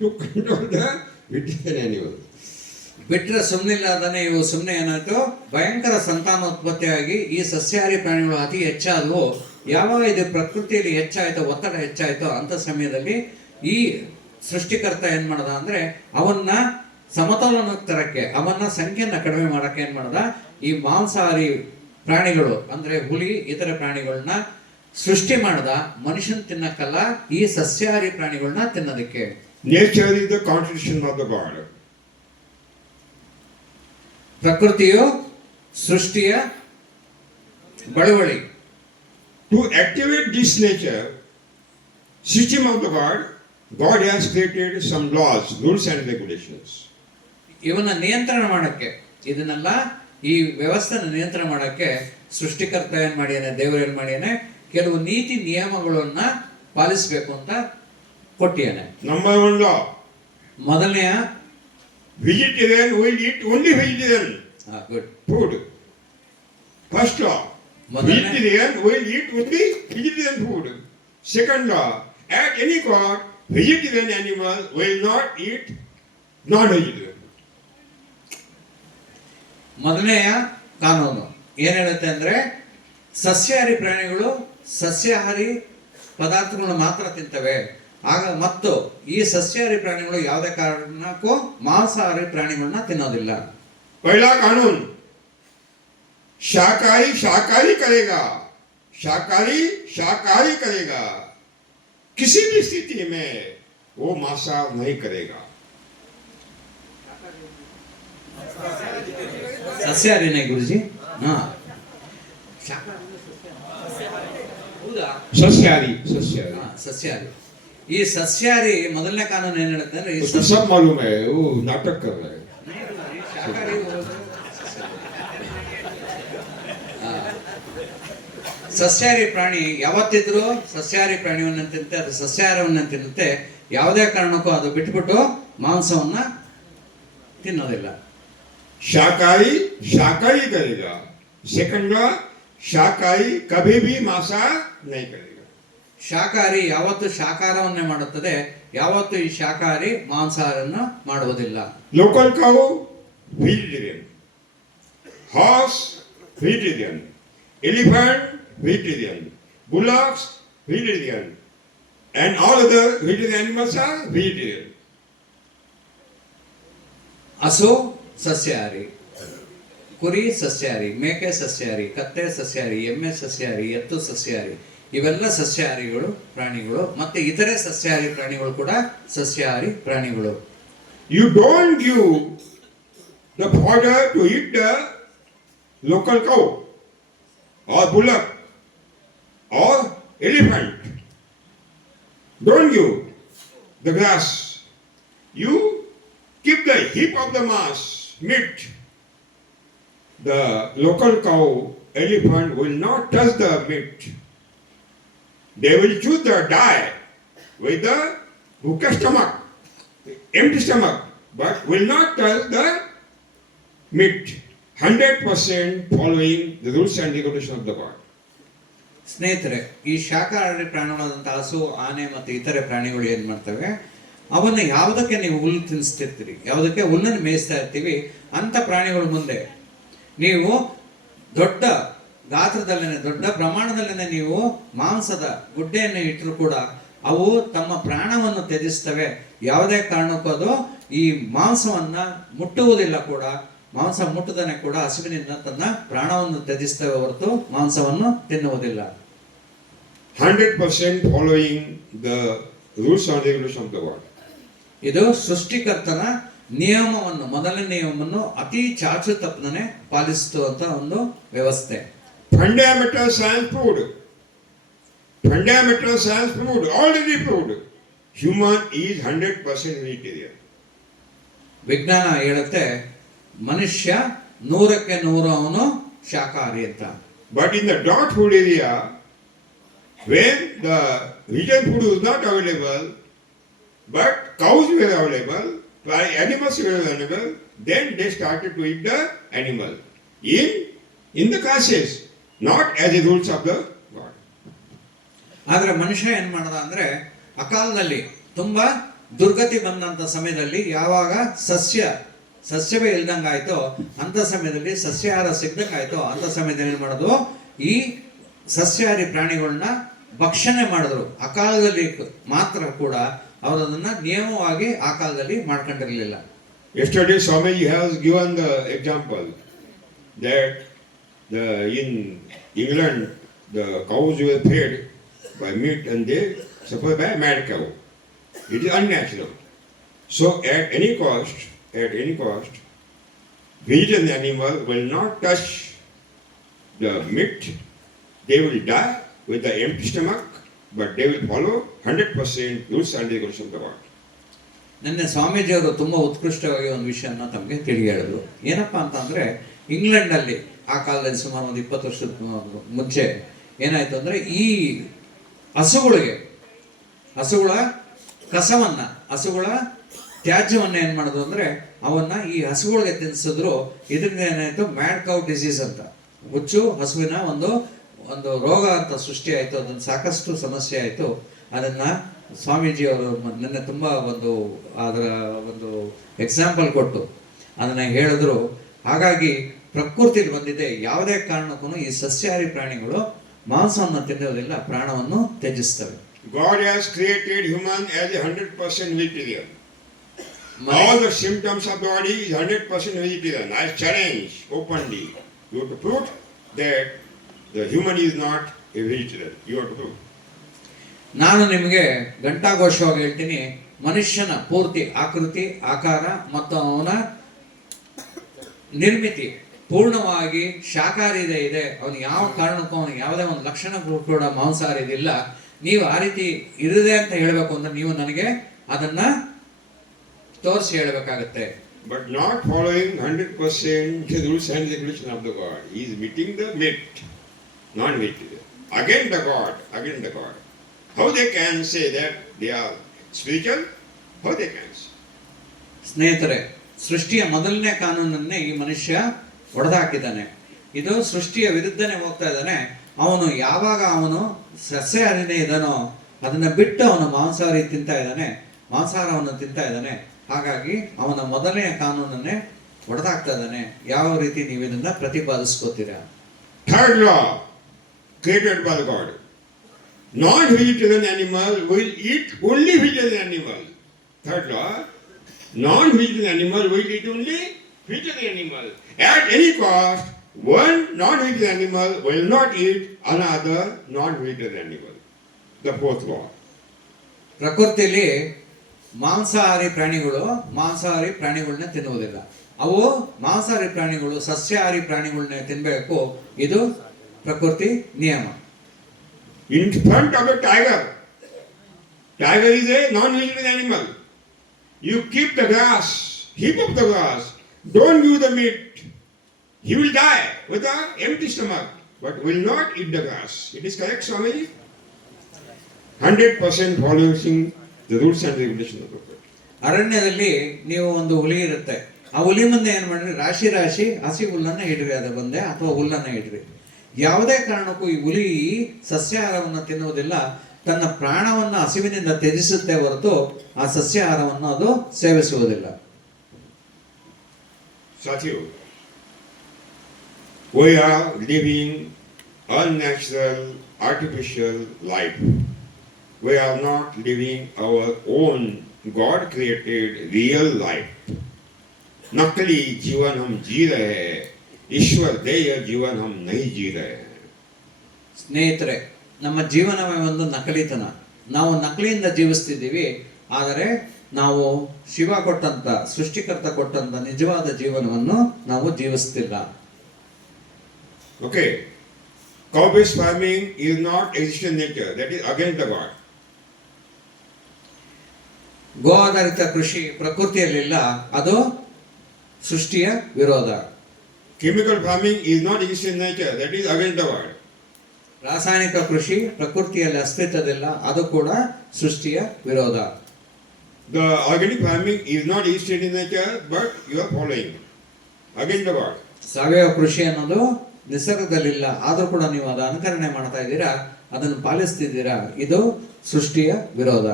to control the vegetarian animal. ಬಿಟ್ರೆ ಸುಮ್ಮನಿಲ್ಲದಾನೆ ಇವು ಸುಮ್ಮನೆ ಏನಾಯ್ತು, ಭಯಂಕರ ಸಂತಾನೋತ್ಪತ್ತಿಯಾಗಿ ಈ ಸಸ್ಯಾಹಾರಿ ಪ್ರಾಣಿಗಳು ಅತಿ ಹೆಚ್ಚಾದವು. ಯಾವಾಗ ಇದು ಪ್ರಕೃತಿಯಲ್ಲಿ ಹೆಚ್ಚಾಯ್ತೋ, ಒತ್ತಡ ಹೆಚ್ಚಾಯ್ತೋ ಅಂತ ಸಮಯದಲ್ಲಿ ಈ ಸೃಷ್ಟಿಕರ್ತ ಏನ್ ಮಾಡ್ದ ಅಂದ್ರೆ ಅವನ್ನ ಸಮತೋಲನಕ್ಕೆ ತರಕ್ಕೆ, ಅವನ್ನ ಸಂಖ್ಯೆಯನ್ನ ಕಡಿಮೆ ಮಾಡಕ್ಕೆ ಏನ್ ಮಾಡ್ದ, ಈ ಮಾಂಸಾಹಾರಿ ಪ್ರಾಣಿಗಳು ಅಂದ್ರೆ ಹುಲಿ ಇತರ ಪ್ರಾಣಿಗಳನ್ನ ಸೃಷ್ಟಿ ಮಾಡ್ದ. ಮನುಷ್ಯನ್ ತಿನ್ನಕ್ಕಲ್ಲ, ಈ ಸಸ್ಯಾಹಾರಿ ಪ್ರಾಣಿಗಳನ್ನ ತಿನ್ನೋದಕ್ಕೆ. Nature is the constitution of the God. ಪ್ರಕೃತಿಯು ಸೃಷ್ಟಿಯ ಬಳುವಳಿ. To activate this nature, system of the God, God has created some laws, rules and regulations. ಇವನ್ನ ನಿಯಂತ್ರಣ ಮಾಡಕ್ಕೆ, ಇದನ್ನೆಲ್ಲ ಈ ವ್ಯವಸ್ಥೆನ ನಿಯಂತ್ರಣ ಮಾಡಕ್ಕೆ ಸೃಷ್ಟಿಕರ್ತ ಏನ್ ಮಾಡಿಯಾನೆ, ದೇವರು ಏನ್ ಮಾಡಿಯಾನೆ, ಕೆಲವು ನೀತಿ ನಿಯಮಗಳನ್ನ ಪಾಲಿಸಬೇಕು ಅಂತ ಕೊಟ್ಟಿಯಾನೆ. Number one law, ಮೊದಲನೆಯ vegetarian will eat only vegetarian good food. First law, vegetarian will eat only vegetarian food. Second law, at any cost, vegetarian animal will not eat non-vegetarian. ಮೊದಲನೆಯ ಕಾನೂನು ಏನ್ ಹೇಳುತ್ತೆ ಅಂದ್ರೆ, ಸಸ್ಯಾಹಾರಿ ಪ್ರಾಣಿಗಳು ಸಸ್ಯಾಹಾರಿ ಪದಾರ್ಥಗಳನ್ನ ಮಾತ್ರ ತಿಂತವೆ. ಆಗ ಮತ್ತು ಈ ಸಸ್ಯಾಹಾರಿ ಪ್ರಾಣಿಗಳು ಯಾವುದೇ ಕಾರಣಕ್ಕೂ ಮಾಂಸಾಹಾರಿ ಪ್ರಾಣಿಗಳನ್ನ ತಿನ್ನೋದಿಲ್ಲ. पहला कानून, शाकाहारी शाकाहारी करेगा, शाकाहारी शाकाहारी करेगा, किसी भी स्थिति में वो मांसाहार नहीं करेगा. ಸಸ್ಯಾಹಾರಿನೇ ಗುರುಜಿ? सस्याहारी सस्याहारी ಸಸ್ಯಾಹಾರಿ. ಈ ಸಸ್ಯಾಹಾರಿ ಮೊದಲನೇ ಕಾನೂನು ಏನ್ ಹೇಳುತ್ತೆ ಅಂದ್ರೆ, उसको सब मालूम है, वो नाटक कर रहा है. ಶಾಕಾಹಾರಿ ಸಸ್ಯಾಹಾರಿ ಪ್ರಾಣಿ ಯಾವತ್ತಿದ್ರು ಸಸ್ಯಾಹಾರಿ ಪ್ರಾಣಿಯನ್ನ ತಿನ್ನುತ್ತೆ, ಅದು ಸಸ್ಯಾಹಾರವನ್ನ ತಿನ್ನುತ್ತೆ. ಯಾವುದೇ ಕಾರಣಕ್ಕೂ ಅದು ಬಿಟ್ಬಿಟ್ಟು ಮಾಂಸವನ್ನ ತಿನ್ನೋದಿಲ್ಲ. शाकाहारी शाकाहारी करेगा. सेकंड शाकाहारी कभी भी मांसाहार नहीं करेगा. ಶಾಕಾಹಾರಿ ಯಾವತ್ತು ಶಾಕಾಹಾರವನ್ನೇ ಮಾಡುತ್ತದೆ, ಯಾವತ್ತು ಈ ಶಾಕಾಹಾರಿ ಮಾಂಸಾಹಾರವನ್ನು ಮಾಡುವುದಿಲ್ಲ. Local cow vegetarian, horse vegetarian, elephant vegetarian, bullocks vegetarian. And all other vegetarian animals are vegetarian. ಹಸು ಸಸ್ಯಾಹಾರಿ, ಕುರಿ ಸಸ್ಯಾಹಾರಿ, ಮೇಕೆ ಸಸ್ಯಾಹಾರಿ, ಕತ್ತೆ ಸಸ್ಯಾಹಾರಿ, ಎಮ್ಮೆ ಸಸ್ಯಾಹಾರಿ, ಎತ್ತು ಸಸ್ಯಾಹಾರಿ, ಇವೆಲ್ಲ ಸಸ್ಯಾಹಾರಿಗಳು ಪ್ರಾಣಿಗಳು. ಮತ್ತೆ ಇತರೆ ಸಸ್ಯಾಹಾರಿ ಪ್ರಾಣಿಗಳು ಕೂಡ ಸಸ್ಯಾಹಾರಿ ಪ್ರಾಣಿಗಳು. You don't give the fodder to eat the local cow or bullock or elephant. Don't give the grass. You keep the heap of the mass meat. The local cow, elephant will not touch the meat. They will choose the diet with the hookah stomach, empty stomach, but will not touch the meat. 100% following the rules and regulations of the God. ಸ್ನೇಹಿತರೆ, ಈ ಶಾಕಾಹಾರಿ ಪ್ರಾಣಿಗಳಾದಂಥ ಹಸು, ಆನೆ ಮತ್ತು ಇತರೆ ಪ್ರಾಣಿಗಳು ಏನು ಮಾಡ್ತವೆ, ಅವನ್ನ ಯಾವುದಕ್ಕೆ ನೀವು ಹುಲ್ಲು ತಿನ್ನಿಸ್ತಿರ್ತೀರಿ, ಯಾವುದಕ್ಕೆ ಹುಲ್ಲನ್ನು ಮೇಯಿಸ್ತಾ ಇರ್ತೀವಿ, ಅಂಥ ಪ್ರಾಣಿಗಳ ಮುಂದೆ ನೀವು ದೊಡ್ಡ ಗಾತ್ರದಲ್ಲೇನೆ, ದೊಡ್ಡ ಪ್ರಮಾಣದಲ್ಲೇನೆ ನೀವು ಮಾಂಸದ ಗುಡ್ಡೆಯನ್ನು ಇಟ್ಟರು ಕೂಡ ಅವು ತಮ್ಮ ಪ್ರಾಣವನ್ನು ತ್ಯಜಿಸ್ತವೆ. ಯಾವುದೇ ಕಾರಣಕ್ಕೂ ಅದು ಈ ಮಾಂಸವನ್ನ ಮುಟ್ಟುವುದಿಲ್ಲ ಕೂಡ. ಮಾಂಸ ಮುಟ್ಟದನೆ ಕೂಡ ಹಸುವಿನಿಂದ ತನ್ನ ಪ್ರಾಣವನ್ನು ತ್ಯಜಿಸ್ತವೆ ಹೊರತು ಮಾಂಸವನ್ನು ತಿನ್ನುವುದಿಲ್ಲ. 100% following the rules and regulations of the world. ಇದು ಸೃಷ್ಟಿಕರ್ತನ ನಿಯಮವನ್ನು, ಮೊದಲನೇ ನಿಯಮವನ್ನು ಅತಿ ಚಾಚು ತಪ್ಪನೆ ಪಾಲಿಸುವಂತ ಒಂದು ವ್ಯವಸ್ಥೆ. Fundamental science proved. Fundamental science proved, already proved. Human is 100% vegetarian. ವಿಜ್ಞಾನ ಹೇಳುತ್ತೆ ಮನುಷ್ಯ 100ಕ್ಕೆ 100 ಅವನು ಶಾಕಾಹಾರಿ ಅಂತ. But in the drought food area, when the vegan food was not available, but cows were available, animals were available, then they started to eat the animal. In the classes, not as a rules of the God. ಆದ್ರೆ ಮನುಷ್ಯ ಏನ್ ಮಾಡದ ಅಂದ್ರೆ ಅಕಾಲದಲ್ಲಿ ತುಂಬಾ ದುರ್ಗತಿ ಬಂದಂತ ಸಮಯದಲ್ಲಿ ಯಾವಾಗ ಸಸ್ಯವೇ ಇಲ್ದಂಗಾಯ್ತೋ ಅಂತ ಸಮಯದಲ್ಲಿ, ಸಸ್ಯಾಹಾರ ಸಿಗ್ದಂಗಾಯ್ತೋ ಅಂತ ಸಮಯದಲ್ಲಿ ಏನ್ ಮಾಡೋದು, ಈ ಸಸ್ಯಾಹಾರಿ ಪ್ರಾಣಿಗಳನ್ನ ಭಕ್ಷಣೆ ಮಾಡಿದ್ರು. ಅಕಾಲದಲ್ಲಿ ಮಾತ್ರ ಕೂಡ ಅವರು ಅದನ್ನ ನಿಯಮವಾಗಿ ಆ ಕಾಲದಲ್ಲಿ ಮಾಡ್ಕೊಂಡಿರಲಿಲ್ಲ. Yesterday Swamiji has given the example that in England the cows were fed by meat and they suffer by mad cow. It is unnatural. So at any cost, vegetarian animal will not touch the meat. They will die with the empty stomach, but they will follow 100% rules and regulations of the world. ನಿನ್ನೆ ಸ್ವಾಮೀಜಿಯವರು ತುಂಬಾ ಉತ್ಕೃಷ್ಟವಾಗಿ ಒಂದು ವಿಷಯನ ತಮಗೆ ತಿಳಿ ಹೇಳಿದ್ರು. ಏನಪ್ಪಾ ಅಂತಂದ್ರೆ, ಇಂಗ್ಲೆಂಡ್ ಅಲ್ಲಿ ಆ ಕಾಲದಲ್ಲಿ ಸುಮಾರು ಒಂದು 20 ವರ್ಷದ ಮುಂಚೆ ಏನಾಯ್ತು ಅಂದ್ರೆ, ಈ ಹಸುಗಳ ಕಸವನ್ನ, ಹಸುಗಳ ತ್ಯಾಜ್ಯವನ್ನ ಏನ್ ಮಾಡಿದ್ರು ಅಂದ್ರೆ ಅವನ್ನ ಈ ಹಸುಗಳಿಗೆ ತಿನ್ಸಿದ್ರು. ಇದರಿಂದ ಏನಾಯ್ತು, ಮ್ಯಾಡ್ ಕೌ ಡಿಸೀಸ್ ಅಂತ, ಹುಚ್ಚು ಹಸುವಿನ ಒಂದು ರೋಗ ಅಂತ ಸೃಷ್ಟಿ ಆಯ್ತು. ಅದನ್ನ ಸಾಕಷ್ಟು ಸಮಸ್ಯೆ ಆಯ್ತು. ಅದನ್ನ ಸ್ವಾಮೀಜಿಯವರು ನಿನ್ನೆ ತುಂಬಾ ಅದರ ಒಂದು ಎಕ್ಸಾಂಪಲ್ ಕೊಟ್ಟು ಅದನ್ನ ಹೇಳಿದ್ರು. ಹಾಗಾಗಿ ಪ್ರಕೃತಿಯಲ್ಲಿ ಬಂದಿದೆ, ಯಾವುದೇ ಕಾರಣಕ್ಕೂ ಈ ಸಸ್ಯಾಹಾರಿ ಪ್ರಾಣಿಗಳು ಮಾಂಸವನ್ನು ತಿನ್ನುವುದಿಲ್ಲ, ಪ್ರಾಣವನ್ನು ತ್ಯಜಿಸ್ತವೆ. God has created human as a 100% vegetarian. All the symptoms of the body is 100% vegetarian. I challenge openly. You have to prove that the human is not a vegetarian. You have to prove. ನಾನು ನಿಮಗೆ ಘಂಟಾಘೋಷವಾಗಿ ಹೇಳ್ತೀನಿ, ಮನುಷ್ಯನ ಪೂರ್ತಿ ಆಕೃತಿ, ಆಕಾರ ಮತ್ತು ಅವನ ನಿರ್ಮಿತಿ ಪೂರ್ಣವಾಗಿ ಶಾಕಾಹಾರಿ ಇದೆ. ಅವನು ಯಾವ ಕಾರಣಕ್ಕೂ ಅವನಿಗೆ ಯಾವುದೇ ಒಂದು ಲಕ್ಷಣಗಳು ಕೂಡ ಮಾಂಸಾಹಾರಿ ಇದಿಲ್ಲ. ನೀವು ಆ ರೀತಿ ಇರದೆ ಅಂತ ಹೇಳಬೇಕು ಅಂದ್ರೆ ನೀವು ನನಗೆ ಅದನ್ನ ತೋರಿಸಿ ಹೇಳಬೇಕಾಗತ್ತೆ. But not following 100% the rules and regulations of the God. He is meeting the meat, non-vegetarian. Again the God. How they can say that they are spiritual? How they can say? ಸ್ನೇಹಿತರೆ, ಸೃಷ್ಟಿಯ ಮೊದಲನೇ ಕಾನೂನನ್ನೇ ಈ ಮನುಷ್ಯ ಒಡೆದಾಕಿದ್ದಾನೆ. ಇದು ಸೃಷ್ಟಿಯ ವಿರುದ್ಧನೇ ಹೋಗ್ತಾ ಇದ್ದಾನೆ. ಅವನು ಯಾವಾಗ ಅವನು ಸಸ್ಯಾಹಾರಿನೇ ಇದ್ದಾನೋ ಅದನ್ನ ಬಿಟ್ಟು ಅವನು ಮಾಂಸಾಹಾರವನ್ನು ತಿಂತಾ ಇದ್ದಾನೆ. ಹಾಗಾಗಿ ಅವನ ಮೊದಲನೆಯ ಕಾನೂನನ್ನೇ ಒಡೆದಾಕ್ತಾ ಇದ್ದಾನೆ. ಯಾವ ರೀತಿ ನೀವು ಇದನ್ನ ಪ್ರತಿಪಾದಿಸ್ಕೋತೀರಾ? Third law created by God. Non-vegetarian animal will eat only vegetarian animal. Third law, non-vegetarian animal will eat only vegetarian animal. At any cost, one non-vegetarian animal will not eat another non-vegetarian animal. The fourth law. ಪ್ರಕೃತಿಯಲ್ಲಿ ಮಾಂಸಾಹಾರಿ ಪ್ರಾಣಿಗಳನ್ನ ತಿನ್ನುವುದಿಲ್ಲ. ಅವು ಮಾಂಸಾಹಾರಿ ಪ್ರಾಣಿಗಳು ಸಸ್ಯಾಹಾರಿ ಪ್ರಾಣಿಗಳನ್ನ ತಿನ್ನಬೇಕು. ಇದು ಪ್ರಕೃತಿ ನಿಯಮ. In front of a tiger is a non-vegetarian animal. You keep the grass, heap up the grass, don't give the meat. He will die with an empty stomach, but will not eat the grass. It is correct, Swamiji? 100% following the rules and regulations of the Prophet. ಅರಣ್ಯದಲ್ಲಿ ನೀವು ಒಂದು ಹುಲಿ ಇರುತ್ತೆ. ಆ ಹುಲಿ ಮುಂದೆ ಏನ್ ಮಾಡ್ರಿ, ರಾಶಿ ಹಸಿ ಹುಲ್ಲನ್ನ ಇಡ್ರಿ, ಅದ ಬಂದೆ ಅಥವಾ ಹುಲ್ಲನ್ನ ಇಡ್ರಿ. ಯಾವುದೇ ಕಾರಣಕ್ಕೂ ಈ ಹುಲಿ ಸಸ್ಯಾಹಾರವನ್ನು ತಿನ್ನುವುದಿಲ್ಲ. ತನ್ನ ಪ್ರಾಣವನ್ನು ಹಸಿವಿನಿಂದ ತ್ಯಜಿಸುತ್ತೆ ಹೊರತು ಆ ಸಸ್ಯಾಹಾರವನ್ನು ಅದು ಸೇವಿಸುವುದಿಲ್ಲ. Satyu, we are living unnatural, artificial life. We are not living our own God-created real life. नकली जीवन हम जी रहे हैं, ईश्वर देय जीवन हम नहीं जी रहे हैं. ಸ್ನೇಹಿತರೆ, ನಮ್ಮ ಜೀವನವೇ ಒಂದು ನಕಲಿತನ. ನಾವು ನಕಲಿಯಿಂದ ಜೀವಿಸ್ತಿದ್ದೀವಿ, ಆದರೆ ನಾವು ಶಿವ ಕೊಟ್ಟಂತ, ಸೃಷ್ಟಿಕರ್ತ ಕೊಟ್ಟಂತ ನಿಜವಾದ ಜೀವನವನ್ನು ನಾವು ಜೀವಿಸ್ತಿಲ್ಲ. Okay, cow-based farming is not existing nature. That is against the God. ಗೋ ಆಧಾರಿತ ಕೃಷಿ ಪ್ರಕೃತಿಯಲ್ಲಿಲ್ಲ, ಅದು ಸೃಷ್ಟಿಯ ವಿರೋಧ. Chemical farming is not existing nature. That is against the God. ರಾಸಾಯನಿಕ ಕೃಷಿ ಪ್ರಕೃತಿಯಲ್ಲಿ ಅಸ್ತಿತ್ವದಿಲ್ಲ, ಅದು ಕೂಡ ಸೃಷ್ಟಿಯ ವಿರೋಧ. The organic farming is not existing in nature, but you are following against the God. ಸಾವಯವ ಕೃಷಿ ಅನ್ನೋದು ನಿಸರ್ಗದಲ್ಲಿಲ್ಲ, ಆದ್ರೂ ಕೂಡ ನೀವು ಅದನ್ನು ಅನುಕರಣೆ ಮಾಡ್ತಾ ಇದ್ದೀರಾ, ಅದನ್ನು ಪಾಲಿಸ್ತಿದ್ದೀರಾ, ಇದು ಸೃಷ್ಟಿಯ ವಿರೋಧ.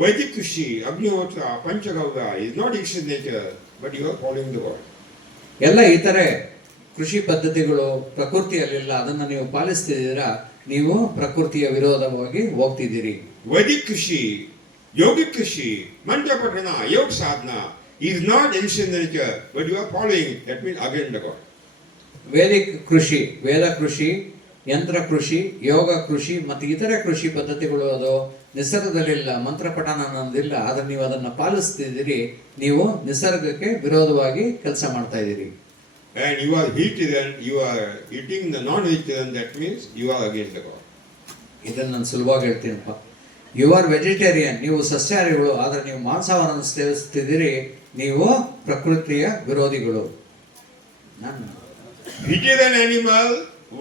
Vedic Krishi, Agnihotra, Panchagavya is not existing in nature, but you are following the God. ಎಲ್ಲ ಇತರೆ ಕೃಷಿ ಪದ್ಧತಿಗಳು ಪ್ರಕೃತಿಯಲ್ಲಿಲ್ಲ, ಅದನ್ನು ನೀವು ಪಾಲಿಸ್ತಿದ್ದೀರಾ, ನೀವು ಪ್ರಕೃತಿಯ ವಿರೋಧವಾಗಿ ಹೋಗ್ತಿದ್ದೀರಿ. Vedic Krishi, Yogic Krishi, Mantra Patana, Yoga Sadhana is not existing in nature, but you are following. That means against the God. Vedic ಕೃಷಿ, ವೇದ ಕೃಷಿ, ಯಂತ್ರ ಕೃಷಿ, ಯೋಗ ಕೃಷಿ ಮತ್ತು ಇತರೆ ಕೃಷಿ ಪದ್ಧತಿಗಳು ಅದು ನಿಸರ್ಗದಲ್ಲಿಲ್ಲ, ಮಂತ್ರ ಪಠಣ ಅನ್ನೋದಿಲ್ಲ, ಆದ್ರೆ ನೀವು ಅದನ್ನು ಪಾಲಿಸ್ತಿದ್ದೀರಿ, ನೀವು ನಿಸರ್ಗಕ್ಕೆ ವಿರೋಧವಾಗಿ ಕೆಲಸ ಮಾಡ್ತಾ ಇದ್ದೀರಿ. And you are vegetarian, you are eating the non-vegetarian, that means you are against the God. ಇದನ್ನು ನಾನು ಸುಲಭವಾಗಿ ಹೇಳ್ತೀನಪ್ಪ. ಯು ಆರ್ ವೆಜಿಟೇರಿಯನ್, ನೀವು ಸಸ್ಯಾಹಾರಿಗಳು, ಆದರೆ ನೀವು ಮಾಂಸಾಹಾರವನ್ನು ಸೇವಿಸ್ತಿದ್ದೀರಿ, ನೀವು ಪ್ರಕೃತಿಯ ವಿರೋಧಿಗಳು. Vegetarian animal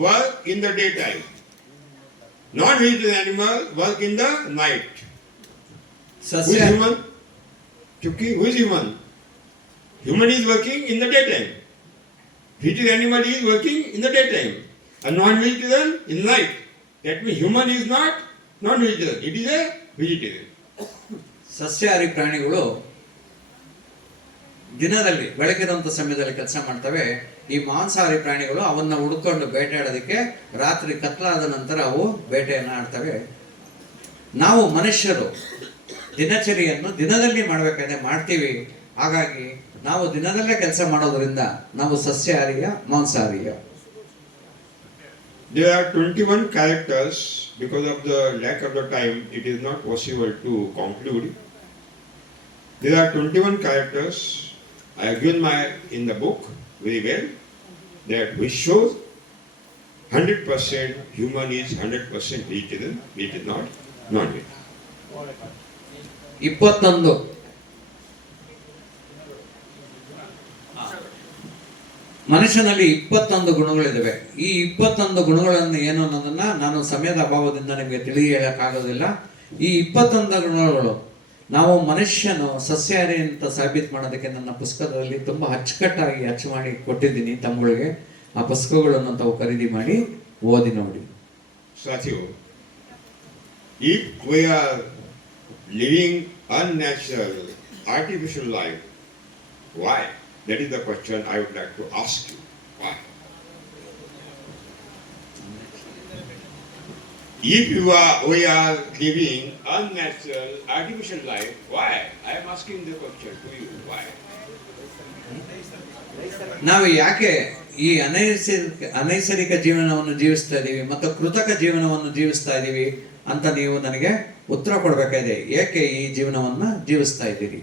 work in the daytime. Non-vegetarian animal work in the night. Who is ಸಸ್ಯ human? Chukki, who is human? Human is working in the daytime. Vegetarian animal is working in the daytime. A non-vegetarian in night. That means human is not non-vegetarian. It is a vegetarian. ಸಸ್ಯಾಹಾರಿ ಪ್ರಾಣಿಗಳು ದಿನದಲ್ಲಿ ಬೆಳಗಿರುವಂಥ ಸಮಯದಲ್ಲಿ ಕೆಲಸ ಮಾಡ್ತವೆ. ಈ ಮಾಂಸಾಹಾರಿ ಪ್ರಾಣಿಗಳು ಅವನ್ನ ಹುಡ್ಕೊಂಡು ಬೇಟೆಯಾಡೋದಕ್ಕೆ ರಾತ್ರಿ ಕತ್ಲಾದ ನಂತರ ಅವು ಬೇಟೆಯನ್ನು ಆಡ್ತವೆ. ನಾವು ಮನುಷ್ಯರು ದಿನಚರಿಯನ್ನು ದಿನದಲ್ಲಿ ಮಾಡಬೇಕಾದ್ರೆ ಮಾಡ್ತೀವಿ. ಹಾಗಾಗಿ ನಾವು ದಿನದಲ್ಲೇ ಕೆಲಸ ಮಾಡೋದ್ರಿಂದ ನಾವು ಸಸ್ಯಾಹಾರಿಯ ಮಾಂಸಾಹಾರಿಯ. There are 21 characters. Because of the lack of the time, it is not possible to conclude. There are 21 characters. I have given in the book very well that which shows 100% human is 100% vegetarian. It is not non-vegetarian. 21 ಮನುಷ್ಯನಲ್ಲಿ 21 ಗುಣಗಳಿದ್ದಾವೆ. ಈ 21 ಗುಣಗಳನ್ನು ಏನು ಅನ್ನೋದನ್ನ ನಾನು ಸಮಯದ ಅಭಾವದಿಂದ ನಿಮಗೆ ತಿಳಿ ಹೇಳಕ್ಕಾಗೋದಿಲ್ಲ. ಈ 21 ಗುಣಗಳು ನಾವು ಮನುಷ್ಯನು ಸಸ್ಯಾಹಾರಿ ಅಂತ ಸಾಬೀತು ಮಾಡೋದಕ್ಕೆ ನನ್ನ ಪುಸ್ತಕದಲ್ಲಿ ತುಂಬಾ ಅಚ್ಚುಕಟ್ಟಾಗಿ ಅಚ್ಚು ಮಾಡಿ ಕೊಟ್ಟಿದ್ದೀನಿ ತಮ್ಮಗಳಿಗೆ. ಆ ಪುಸ್ತಕಗಳನ್ನು ತಾವು ಖರೀದಿ ಮಾಡಿ ಓದಿ ನೋಡಿ. Satyu, if we are living unnatural, artificial life, why? That is the question I would like to ask you. Why? If we are living unnatural, artificial life, why? I am asking the question to you. Why? ನಾವು ಯಾಕೆ ಈ ಅನೈಸರ್ಗಿಕ ಜೀವನವನ್ನು ಜೀವಿಸ್ತಾ ಇದ್ದೀವಿ ಮತ್ತು ಕೃತಕ ಜೀವನವನ್ನು ಜೀವಿಸ್ತಾ ಇದ್ದೀವಿ ಅಂತ ನೀವು ನನಗೆ ಉತ್ತರ ಕೊಡಬೇಕಾಗಿದೆ. ಏಕೆ ಈ ಜೀವನವನ್ನ ಜೀವಿಸ್ತಾ ಇದ್ದೀರಿ?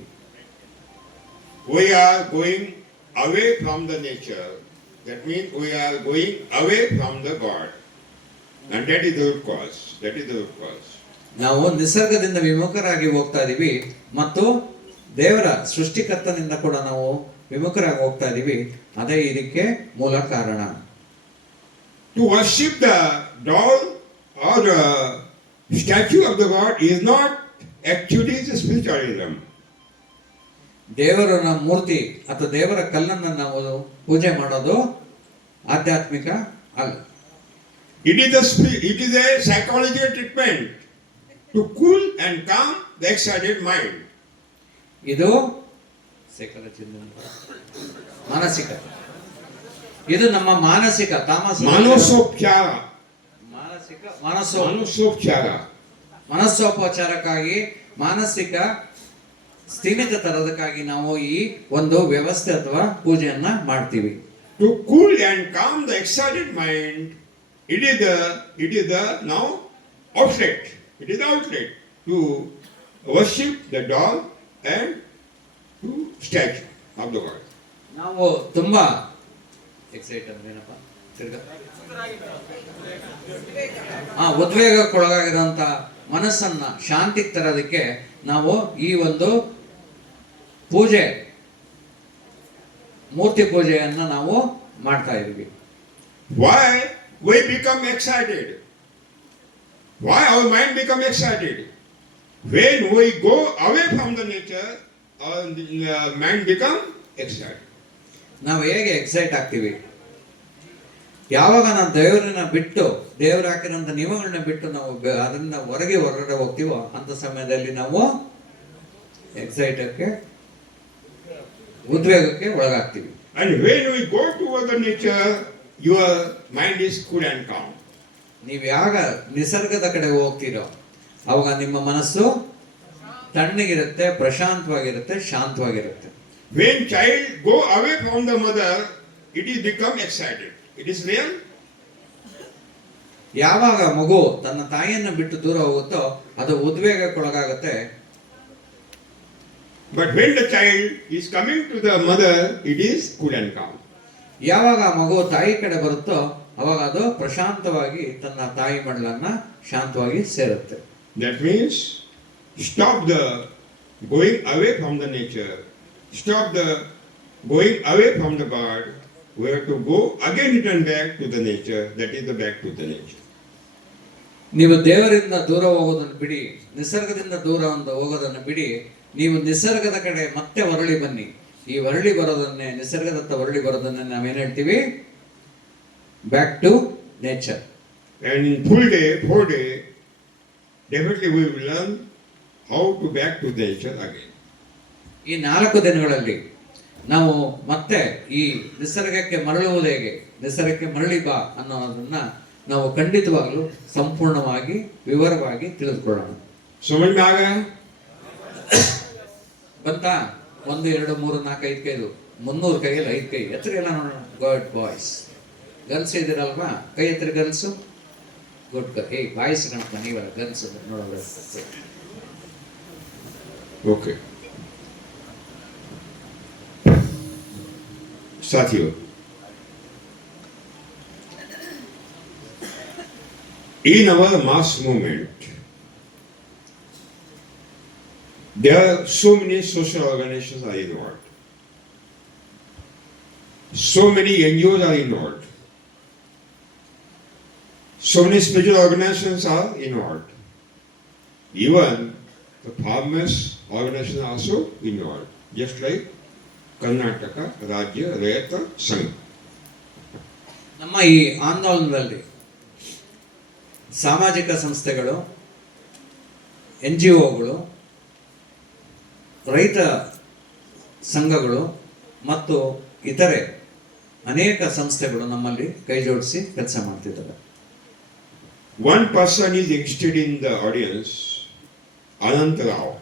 We are going away from the nature. That means we are going away from the God. And that is the root cause. That is the root cause. ನಾವು ನಿಸರ್ಗದಿಂದ ವಿಮುಖರಾಗಿ ಹೋಗ್ತಾ ಇದೀವಿ ಮತ್ತು ದೇವರ ಸೃಷ್ಟಿಕರ್ತನಿಂದ ಕೂಡ ನಾವು ವಿಮುಖರಾಗಿ ಹೋಗ್ತಾ ಇದೀವಿ. ಅದೇ ಇದಕ್ಕೆ ಮೂಲ ಕಾರಣ. To worship the doll or the statue of the God is not actually the spiritualism. ದೇವರ ಮೂರ್ತಿ ಅಥವಾ ದೇವರ ಕಲ್ಲನ್ನು ನಾವು ಪೂಜೆ ಮಾಡೋದು ಆಧ್ಯಾತ್ಮಿಕ ಅಲ್ಲ. It is a psychological treatment to cool and calm the excited mind. ಇದು ಮಾನಸಿಕ, ಇದು ನಮ್ಮ ಮಾನಸಿಕ ಮಾನಸೋಪಚಾರ ಮನಸ್ಸೋಪಚಾರಕ್ಕಾಗಿ ಮಾನಸಿಕ ಸ್ಥಿಮಿತ ತರೋದಕ್ಕಾಗಿ ನಾವು ಈ ಒಂದು ವ್ಯವಸ್ಥೆ ಅಥವಾ ಪೂಜೆಯನ್ನ ಮಾಡ್ತೀವಿ. To cool and calm the excited mind, it is the now outlet. It is the outlet to worship the doll and to statue of the God. ನಾವು ತುಂಬಾ ಎಕ್ಸೈಟ್ ಏನಪ್ಪ ಉದ್ವೇಗಕ್ಕೊಳಗಾಗಿರುವಂತ ಮನಸ್ಸನ್ನ ಶಾಂತಿಗೆ ತರೋದಕ್ಕೆ ನಾವು ಈ ಒಂದು ಪೂಜೆ, ಮೂರ್ತಿ ಪೂಜೆಯನ್ನ ನಾವು ಮಾಡ್ತಾ ಇದ್ವಿ. Why we become excited? Why our mind become excited? When we go away from the nature, our mind become excited. ನಾವು ಹೇಗೆ ಎಕ್ಸೈಟ್ ಆಗ್ತೀವಿ? ಯಾವಾಗ ನಾವು ದೇವರನ್ನ ಬಿಟ್ಟು, ದೇವರು ಹಾಕಿರೋಂಥ ನಿಯಮಗಳನ್ನ ಬಿಟ್ಟು ನಾವು ಅದರಿಂದ ಹೊರಗಡೆ ಹೋಗ್ತೀವೋ ಅಂತ ಸಮಯದಲ್ಲಿ ನಾವು ಎಕ್ಸೈಟಕ್ಕೆ, ಉದ್ವೇಗಕ್ಕೆ ಒಳಗಾಗ್ತೀವಿ. And when we go toward the nature, your mind is cool and calm. ನೀವು ಯಾವಾಗ ನಿಸರ್ಗದ ಕಡೆ ಹೋಗ್ತೀರೋ ಅವಾಗ ನಿಮ್ಮ ಮನಸ್ಸು ತಣ್ಣಗಿರುತ್ತೆ, ಪ್ರಶಾಂತವಾಗಿರುತ್ತೆ, ಶಾಂತವಾಗಿರುತ್ತೆ. When child go away from the mother, it is become excited. It is real. ಯಾವಾಗ ಮಗು ತನ್ನ ತಾಯಿಯನ್ನು ಬಿಟ್ಟು ದೂರ ಹೋಗುತ್ತೋ ಅದು ಉದ್ವೇಗಕ್ಕೊಳಗಾಗುತ್ತೆ. But when the child is coming to the mother, it is cool and calm. ಯಾವಾಗ ಮಗು ತಾಯಿ ಕಡೆ ಬರುತ್ತೋ ಅವಾಗ ಅದು ಪ್ರಶಾಂತವಾಗಿ ತನ್ನ ತಾಯಿ ಮಡಲನ್ನ ಶಾಂತವಾಗಿ ಸೇರುತ್ತೆ. That means stop the going away from the nature. Stop the going away from the God. We have to go again, return back to the nature. That is the back to the nature. ನೀವು ದೇವರಿಂದ ದೂರ ಹೋಗೋದನ್ನು ಬಿಡಿ, ನಿಸರ್ಗದಿಂದ ದೂರ ಹೋಗೋದನ್ನು ಬಿಡಿ, ನೀವು ನಿಸರ್ಗದ ಕಡೆ ಮತ್ತೆ ಹೊರಳಿ ಬನ್ನಿ. ಈ ಹೊರಳಿ ಬರೋದನ್ನೇ, ನಿಸರ್ಗದತ್ತ ಹೊರಳಿ ಬರೋದನ್ನೇ ನಾವೇನ್ ಹೇಳ್ತೀವಿ? Back to nature. And in full day, 4 day, definitely we will learn how to back to nature again. ಈ 4 ದಿನಗಳಲ್ಲಿ ನಾವು ಮತ್ತೆ ಈ ನಿಸರ್ಗಕ್ಕೆ ಮರಳುವುದು ಹೇಗೆ, ನಿಸರ್ಗಕ್ಕೆ ಮರಳಿ ಬಾ ಅನ್ನೋದನ್ನ ನಾವು ಖಂಡಿತವಾಗ್ಲೂ ಸಂಪೂರ್ಣವಾಗಿ ವಿವರವಾಗಿ ತಿಳಿದುಕೊಳ್ಳೋಣ. समझ में आ गया? ಬಂತಾ? 1 2 3 4 5 ಕೈದು 300 ಕೈಯಲ್ಲಿ 5 ಕೈ ಎತ್ತರ ಎಲ್ಲ ನೋಡೋಣ. Good boys. ಗರ್ಲ್ಸ್ ಇದ್ದೀರಲ್ವಾ? ಕೈ ಎತ್ತರ ಗರ್ಲ್ಸು. ಗುಡ್. ಬಾಯ್ಸ್ ಕಣಪ್ಪ ನೀವಲ್ಲ, ಗರ್ಲ್ಸ್ ನೋಡೋಣ. Okay. साथियों, in our mass movement, there are so many social organizations are involved. So many NGOs are involved. So many spiritual organizations are involved. Even the farmers organizations are also involved, just like Karnataka ರಾಜ್ಯ ರೈತ ಸಂಘ. ನಮ್ಮ ಈ ಆಂದೋಲನದಲ್ಲಿ ಸಾಮಾಜಿಕ ಸಂಸ್ಥೆಗಳು, NGOಗಳು, ರೈತ ಸಂಘಗಳು ಮತ್ತು ಇತರೆ ಅನೇಕ ಸಂಸ್ಥೆಗಳು ನಮ್ಮಲ್ಲಿ ಕೈ ಜೋಡಿಸಿ ಕೆಲಸ ಮಾಡ್ತಿದ್ದಾರೆ. One person is interested in the audience, Anant Rao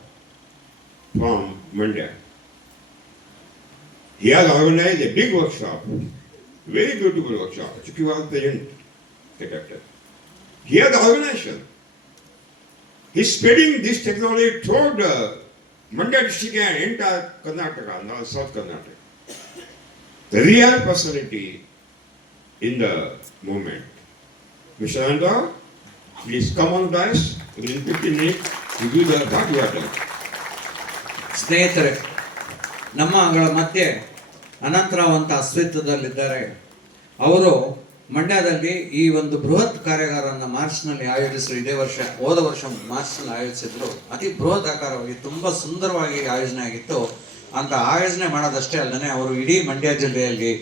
from Mandya. He has organized a big workshop, very beautiful workshop. He was present, the captain. He has the organization. He's spreading this technology throughout the Mandya district and entire Karnataka, now South Karnataka. The real personality in the movement. Mr. Ananda, please come on guys, within 15 minutes, you do the what you are done. ಸ್ನೇಹಿತರೆ, ನಮ್ಮಗಳ ಮಧ್ಯೆ ಅನಂತರಾವ್ ಅಂತ ಅಸ್ತಿತ್ವದಲ್ಲಿದ್ದಾರೆ. ಅವರು ಮಂಡ್ಯದಲ್ಲಿ ಈ ಒಂದು ಬೃಹತ್ ಕಾರ್ಯಾಗಾರವನ್ನು ಮಾರ್ಚ್ನಲ್ಲಿ ಆಯೋಜಿಸಿದ್ರು. ಇದೇ ವರ್ಷ, ಹೋದ ವರ್ಷ ಮಾರ್ಚ್ನಲ್ಲಿ ಆಯೋಜಿಸಿದ್ರು. ಅತಿ ಬೃಹತ್ ಆಕಾರವಾಗಿ ತುಂಬ ಸುಂದರವಾಗಿ ಆಯೋಜನೆ ಆಗಿತ್ತು. ಅಂತ ಆಯೋಜನೆ ಮಾಡೋದಷ್ಟೇ ಅಲ್ಲದೆ ಅವರು ಇಡೀ ಮಂಡ್ಯ ಜಿಲ್ಲೆಯಲ್ಲಿ,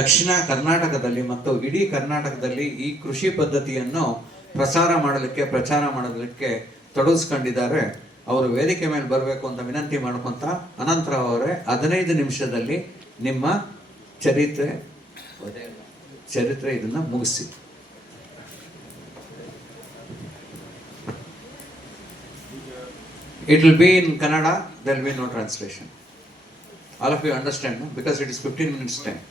ದಕ್ಷಿಣ ಕರ್ನಾಟಕದಲ್ಲಿ ಮತ್ತು ಇಡೀ ಕರ್ನಾಟಕದಲ್ಲಿ ಈ ಕೃಷಿ ಪದ್ಧತಿಯನ್ನು ಪ್ರಚಾರ ಮಾಡಲಿಕ್ಕೆ ತೊಡಗಿಸ್ಕೊಂಡಿದ್ದಾರೆ. ಅವರು ವೇದಿಕೆ ಮೇಲೆ ಬರಬೇಕು ಅಂತ ವಿನಂತಿ ಮಾಡ್ಕೊಂತ, ಅನಂತರಾವ್ ಅವರೇ 15 ನಿಮಿಷದಲ್ಲಿ ನಿಮ್ಮ ಚರಿತ್ರೆ ಇದನ್ನ ಮುಗಿಸಿ. It will be in Kannada, there will be no translation. All of you understand, no? Because it is 15 minutes time.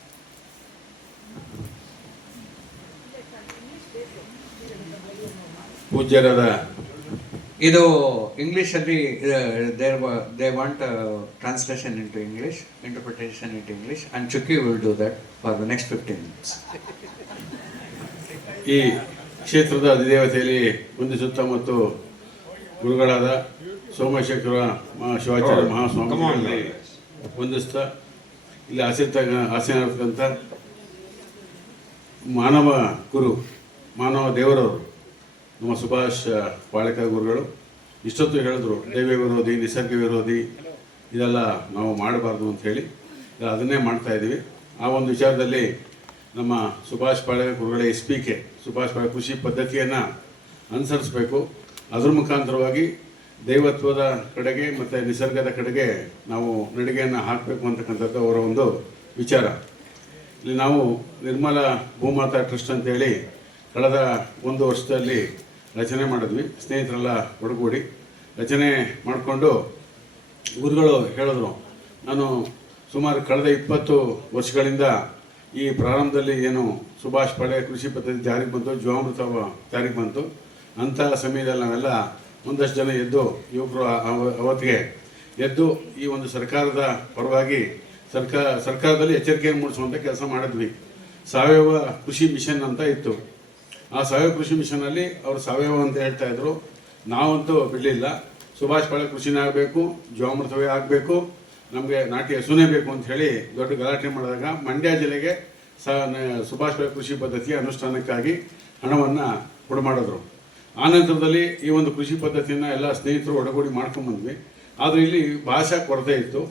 ಪೂಜ್ಯರಾದ ಇದು ಇಂಗ್ಲಿಷ್ ಅಲ್ಲಿ they want translation into English, interpretation into English, and Chukki will do that for the next 15 minutes. ಈ ಕ್ಷೇತ್ರದ ಅಧಿದೇವತೆಯಲ್ಲಿ ವಂದಿಸುತ್ತಾ ಮತ್ತು ಗುರುಗಳಾದ ಸೋಮಶೇಖರ ಶಿವಾಚಾರ್ಯ ಮಹಾಸ್ವಾಮಿ ವಂದಿಸ್ತಾ, ಇಲ್ಲಿ ಆಸೀನರ್ತಕ್ಕಂಥ ಮಾನವ ಗುರು, ಮಾನವ ದೇವರವರು ನಮ್ಮ ಸುಭಾಷ್ ಪಾಳೇಕರ್ ಗುರುಗಳು ಇಷ್ಟೊತ್ತು ಹೇಳಿದ್ರು, ದೈವ ವಿರೋಧಿ, ನಿಸರ್ಗ ವಿರೋಧಿ ಇದೆಲ್ಲ ನಾವು ಮಾಡಬಾರ್ದು ಅಂತ ಹೇಳಿ ಅದನ್ನೇ ಮಾಡ್ತಾ ಇದ್ದೀವಿ. ಆ ಒಂದು ವಿಚಾರದಲ್ಲಿ ನಮ್ಮ ಸುಭಾಷ್ ಪಾಳೇಕರ್ ಗುರುಗಳ SPK ಸುಭಾಷ್ ಪಾಳೇಕರ್ ಕೃಷಿ ಪದ್ಧತಿಯನ್ನು ಅನುಸರಿಸಬೇಕು. ಅದ್ರ ಮುಖಾಂತರವಾಗಿ ದೈವತ್ವದ ಕಡೆಗೆ ಮತ್ತು ನಿಸರ್ಗದ ಕಡೆಗೆ ನಾವು ನಡಿಗೆಯನ್ನು ಹಾಕಬೇಕು ಅಂತಕ್ಕಂಥದ್ದು ಅವರ ಒಂದು ವಿಚಾರ. ಇಲ್ಲಿ ನಾವು ನಿರ್ಮಲ ಭೂಮಾತಾ ಟ್ರಸ್ಟ್ ಅಂತೇಳಿ ಕಳೆದ 1 ವರ್ಷದಲ್ಲಿ ರಚನೆ ಮಾಡಿದ್ವಿ. ಸ್ನೇಹಿತರೆಲ್ಲ ಒಡಗೂಡಿ ರಚನೆ ಮಾಡಿಕೊಂಡು ಗುರುಗಳು ಹೇಳಿದ್ರು, ನಾನು ಸುಮಾರು ಕಳೆದ 20 ವರ್ಷಗಳಿಂದ ಈ ಪ್ರಾರಂಭದಲ್ಲಿ ಏನು ಸುಭಾಷ್ ಪಾಳೇಕರ್ ಕೃಷಿ ಪದ್ಧತಿ ಜಾರಿಗೆ ಬಂತು, ಜೀವಾಮೃತ ಜಾರಿಗೆ ಬಂತು, ಅಂಥ ಸಮಯದಲ್ಲಿ ನಾವೆಲ್ಲ ಒಂದಷ್ಟು ಜನ ಎದ್ದು, ಯುವಕರು ಅವತ್ತಿಗೆ ಎದ್ದು ಈ ಒಂದು ಸರ್ಕಾರದ ಪರವಾಗಿ ಸರ್ಕಾರದಲ್ಲಿ ಎಚ್ಚರಿಕೆಯನ್ನು ಮೂಡಿಸುವಂಥ ಕೆಲಸ ಮಾಡಿದ್ವಿ. ಸಾವಯವ ಕೃಷಿ ಮಿಷನ್ ಅಂತ ಇತ್ತು. ಆ ಸಾವಯವ ಕೃಷಿ ಮಿಷನಲ್ಲಿ ಅವರು ಸಾವಯವ ಅಂತ ಹೇಳ್ತಾ ಇದ್ರು. ನಾವಂತೂ ಬಿಡಲಿಲ್ಲ, ಸುಭಾಷ್ ಪಾಳೇಕರ್ ಕೃಷಿನೇ ಆಗಬೇಕು, ಜೀವಾಮೃತವೇ ಆಗಬೇಕು, ನಮಗೆ ನಾಟಿ ಹಸುನೇ ಬೇಕು ಅಂತ ಹೇಳಿ ದೊಡ್ಡ ಗಲಾಟೆ ಮಾಡಿದಾಗ ಮಂಡ್ಯ ಜಿಲ್ಲೆಗೆ ಸುಭಾಷ್ ಪಾಳೇಕರ್ ಕೃಷಿ ಪದ್ಧತಿಯ ಅನುಷ್ಠಾನಕ್ಕಾಗಿ ಹಣವನ್ನು ಕೊಡಮಾಡಿದ್ರು. ಆ ನಂತರದಲ್ಲಿ ಈ ಒಂದು ಕೃಷಿ ಪದ್ಧತಿಯನ್ನು ಎಲ್ಲ ಸ್ನೇಹಿತರು ಒಡಗೂಡಿ ಮಾಡ್ಕೊಂಡ್ಬಂದ್ವಿ. ಆದರೆ ಇಲ್ಲಿ ಭಾಷಾ ಕೊರತೆ ಇತ್ತು,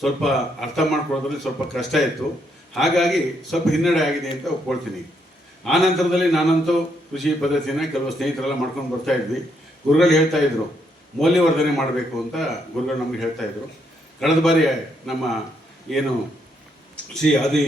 ಸ್ವಲ್ಪ ಅರ್ಥ ಮಾಡ್ಕೊಳ್ಳೋದ್ರಲ್ಲಿ ಸ್ವಲ್ಪ ಕಷ್ಟ ಇತ್ತು. ಹಾಗಾಗಿ ಸ್ವಲ್ಪ ಹಿನ್ನಡೆ ಆಗಿದೆ ಅಂತ ಒಪ್ಕೊಳ್ತೀನಿ. ಆ ನಂತರದಲ್ಲಿ ನಾನಂತೂ ಕೃಷಿ ಪದ್ಧತಿಯನ್ನು ಕೆಲವು ಸ್ನೇಹಿತರೆಲ್ಲ ಮಾಡ್ಕೊಂಡು ಬರ್ತಾ ಇದ್ವಿ. ಗುರುಗಳು ಹೇಳ್ತಾ ಇದ್ರು, ಮೌಲ್ಯವರ್ಧನೆ ಮಾಡಬೇಕು ಅಂತ ಗುರುಗಳು ನಮಗೆ ಹೇಳ್ತಾ ಇದ್ರು. ಕಳೆದ ಬಾರಿ ನಮ್ಮ ಏನು ಶ್ರೀ ಆದಿ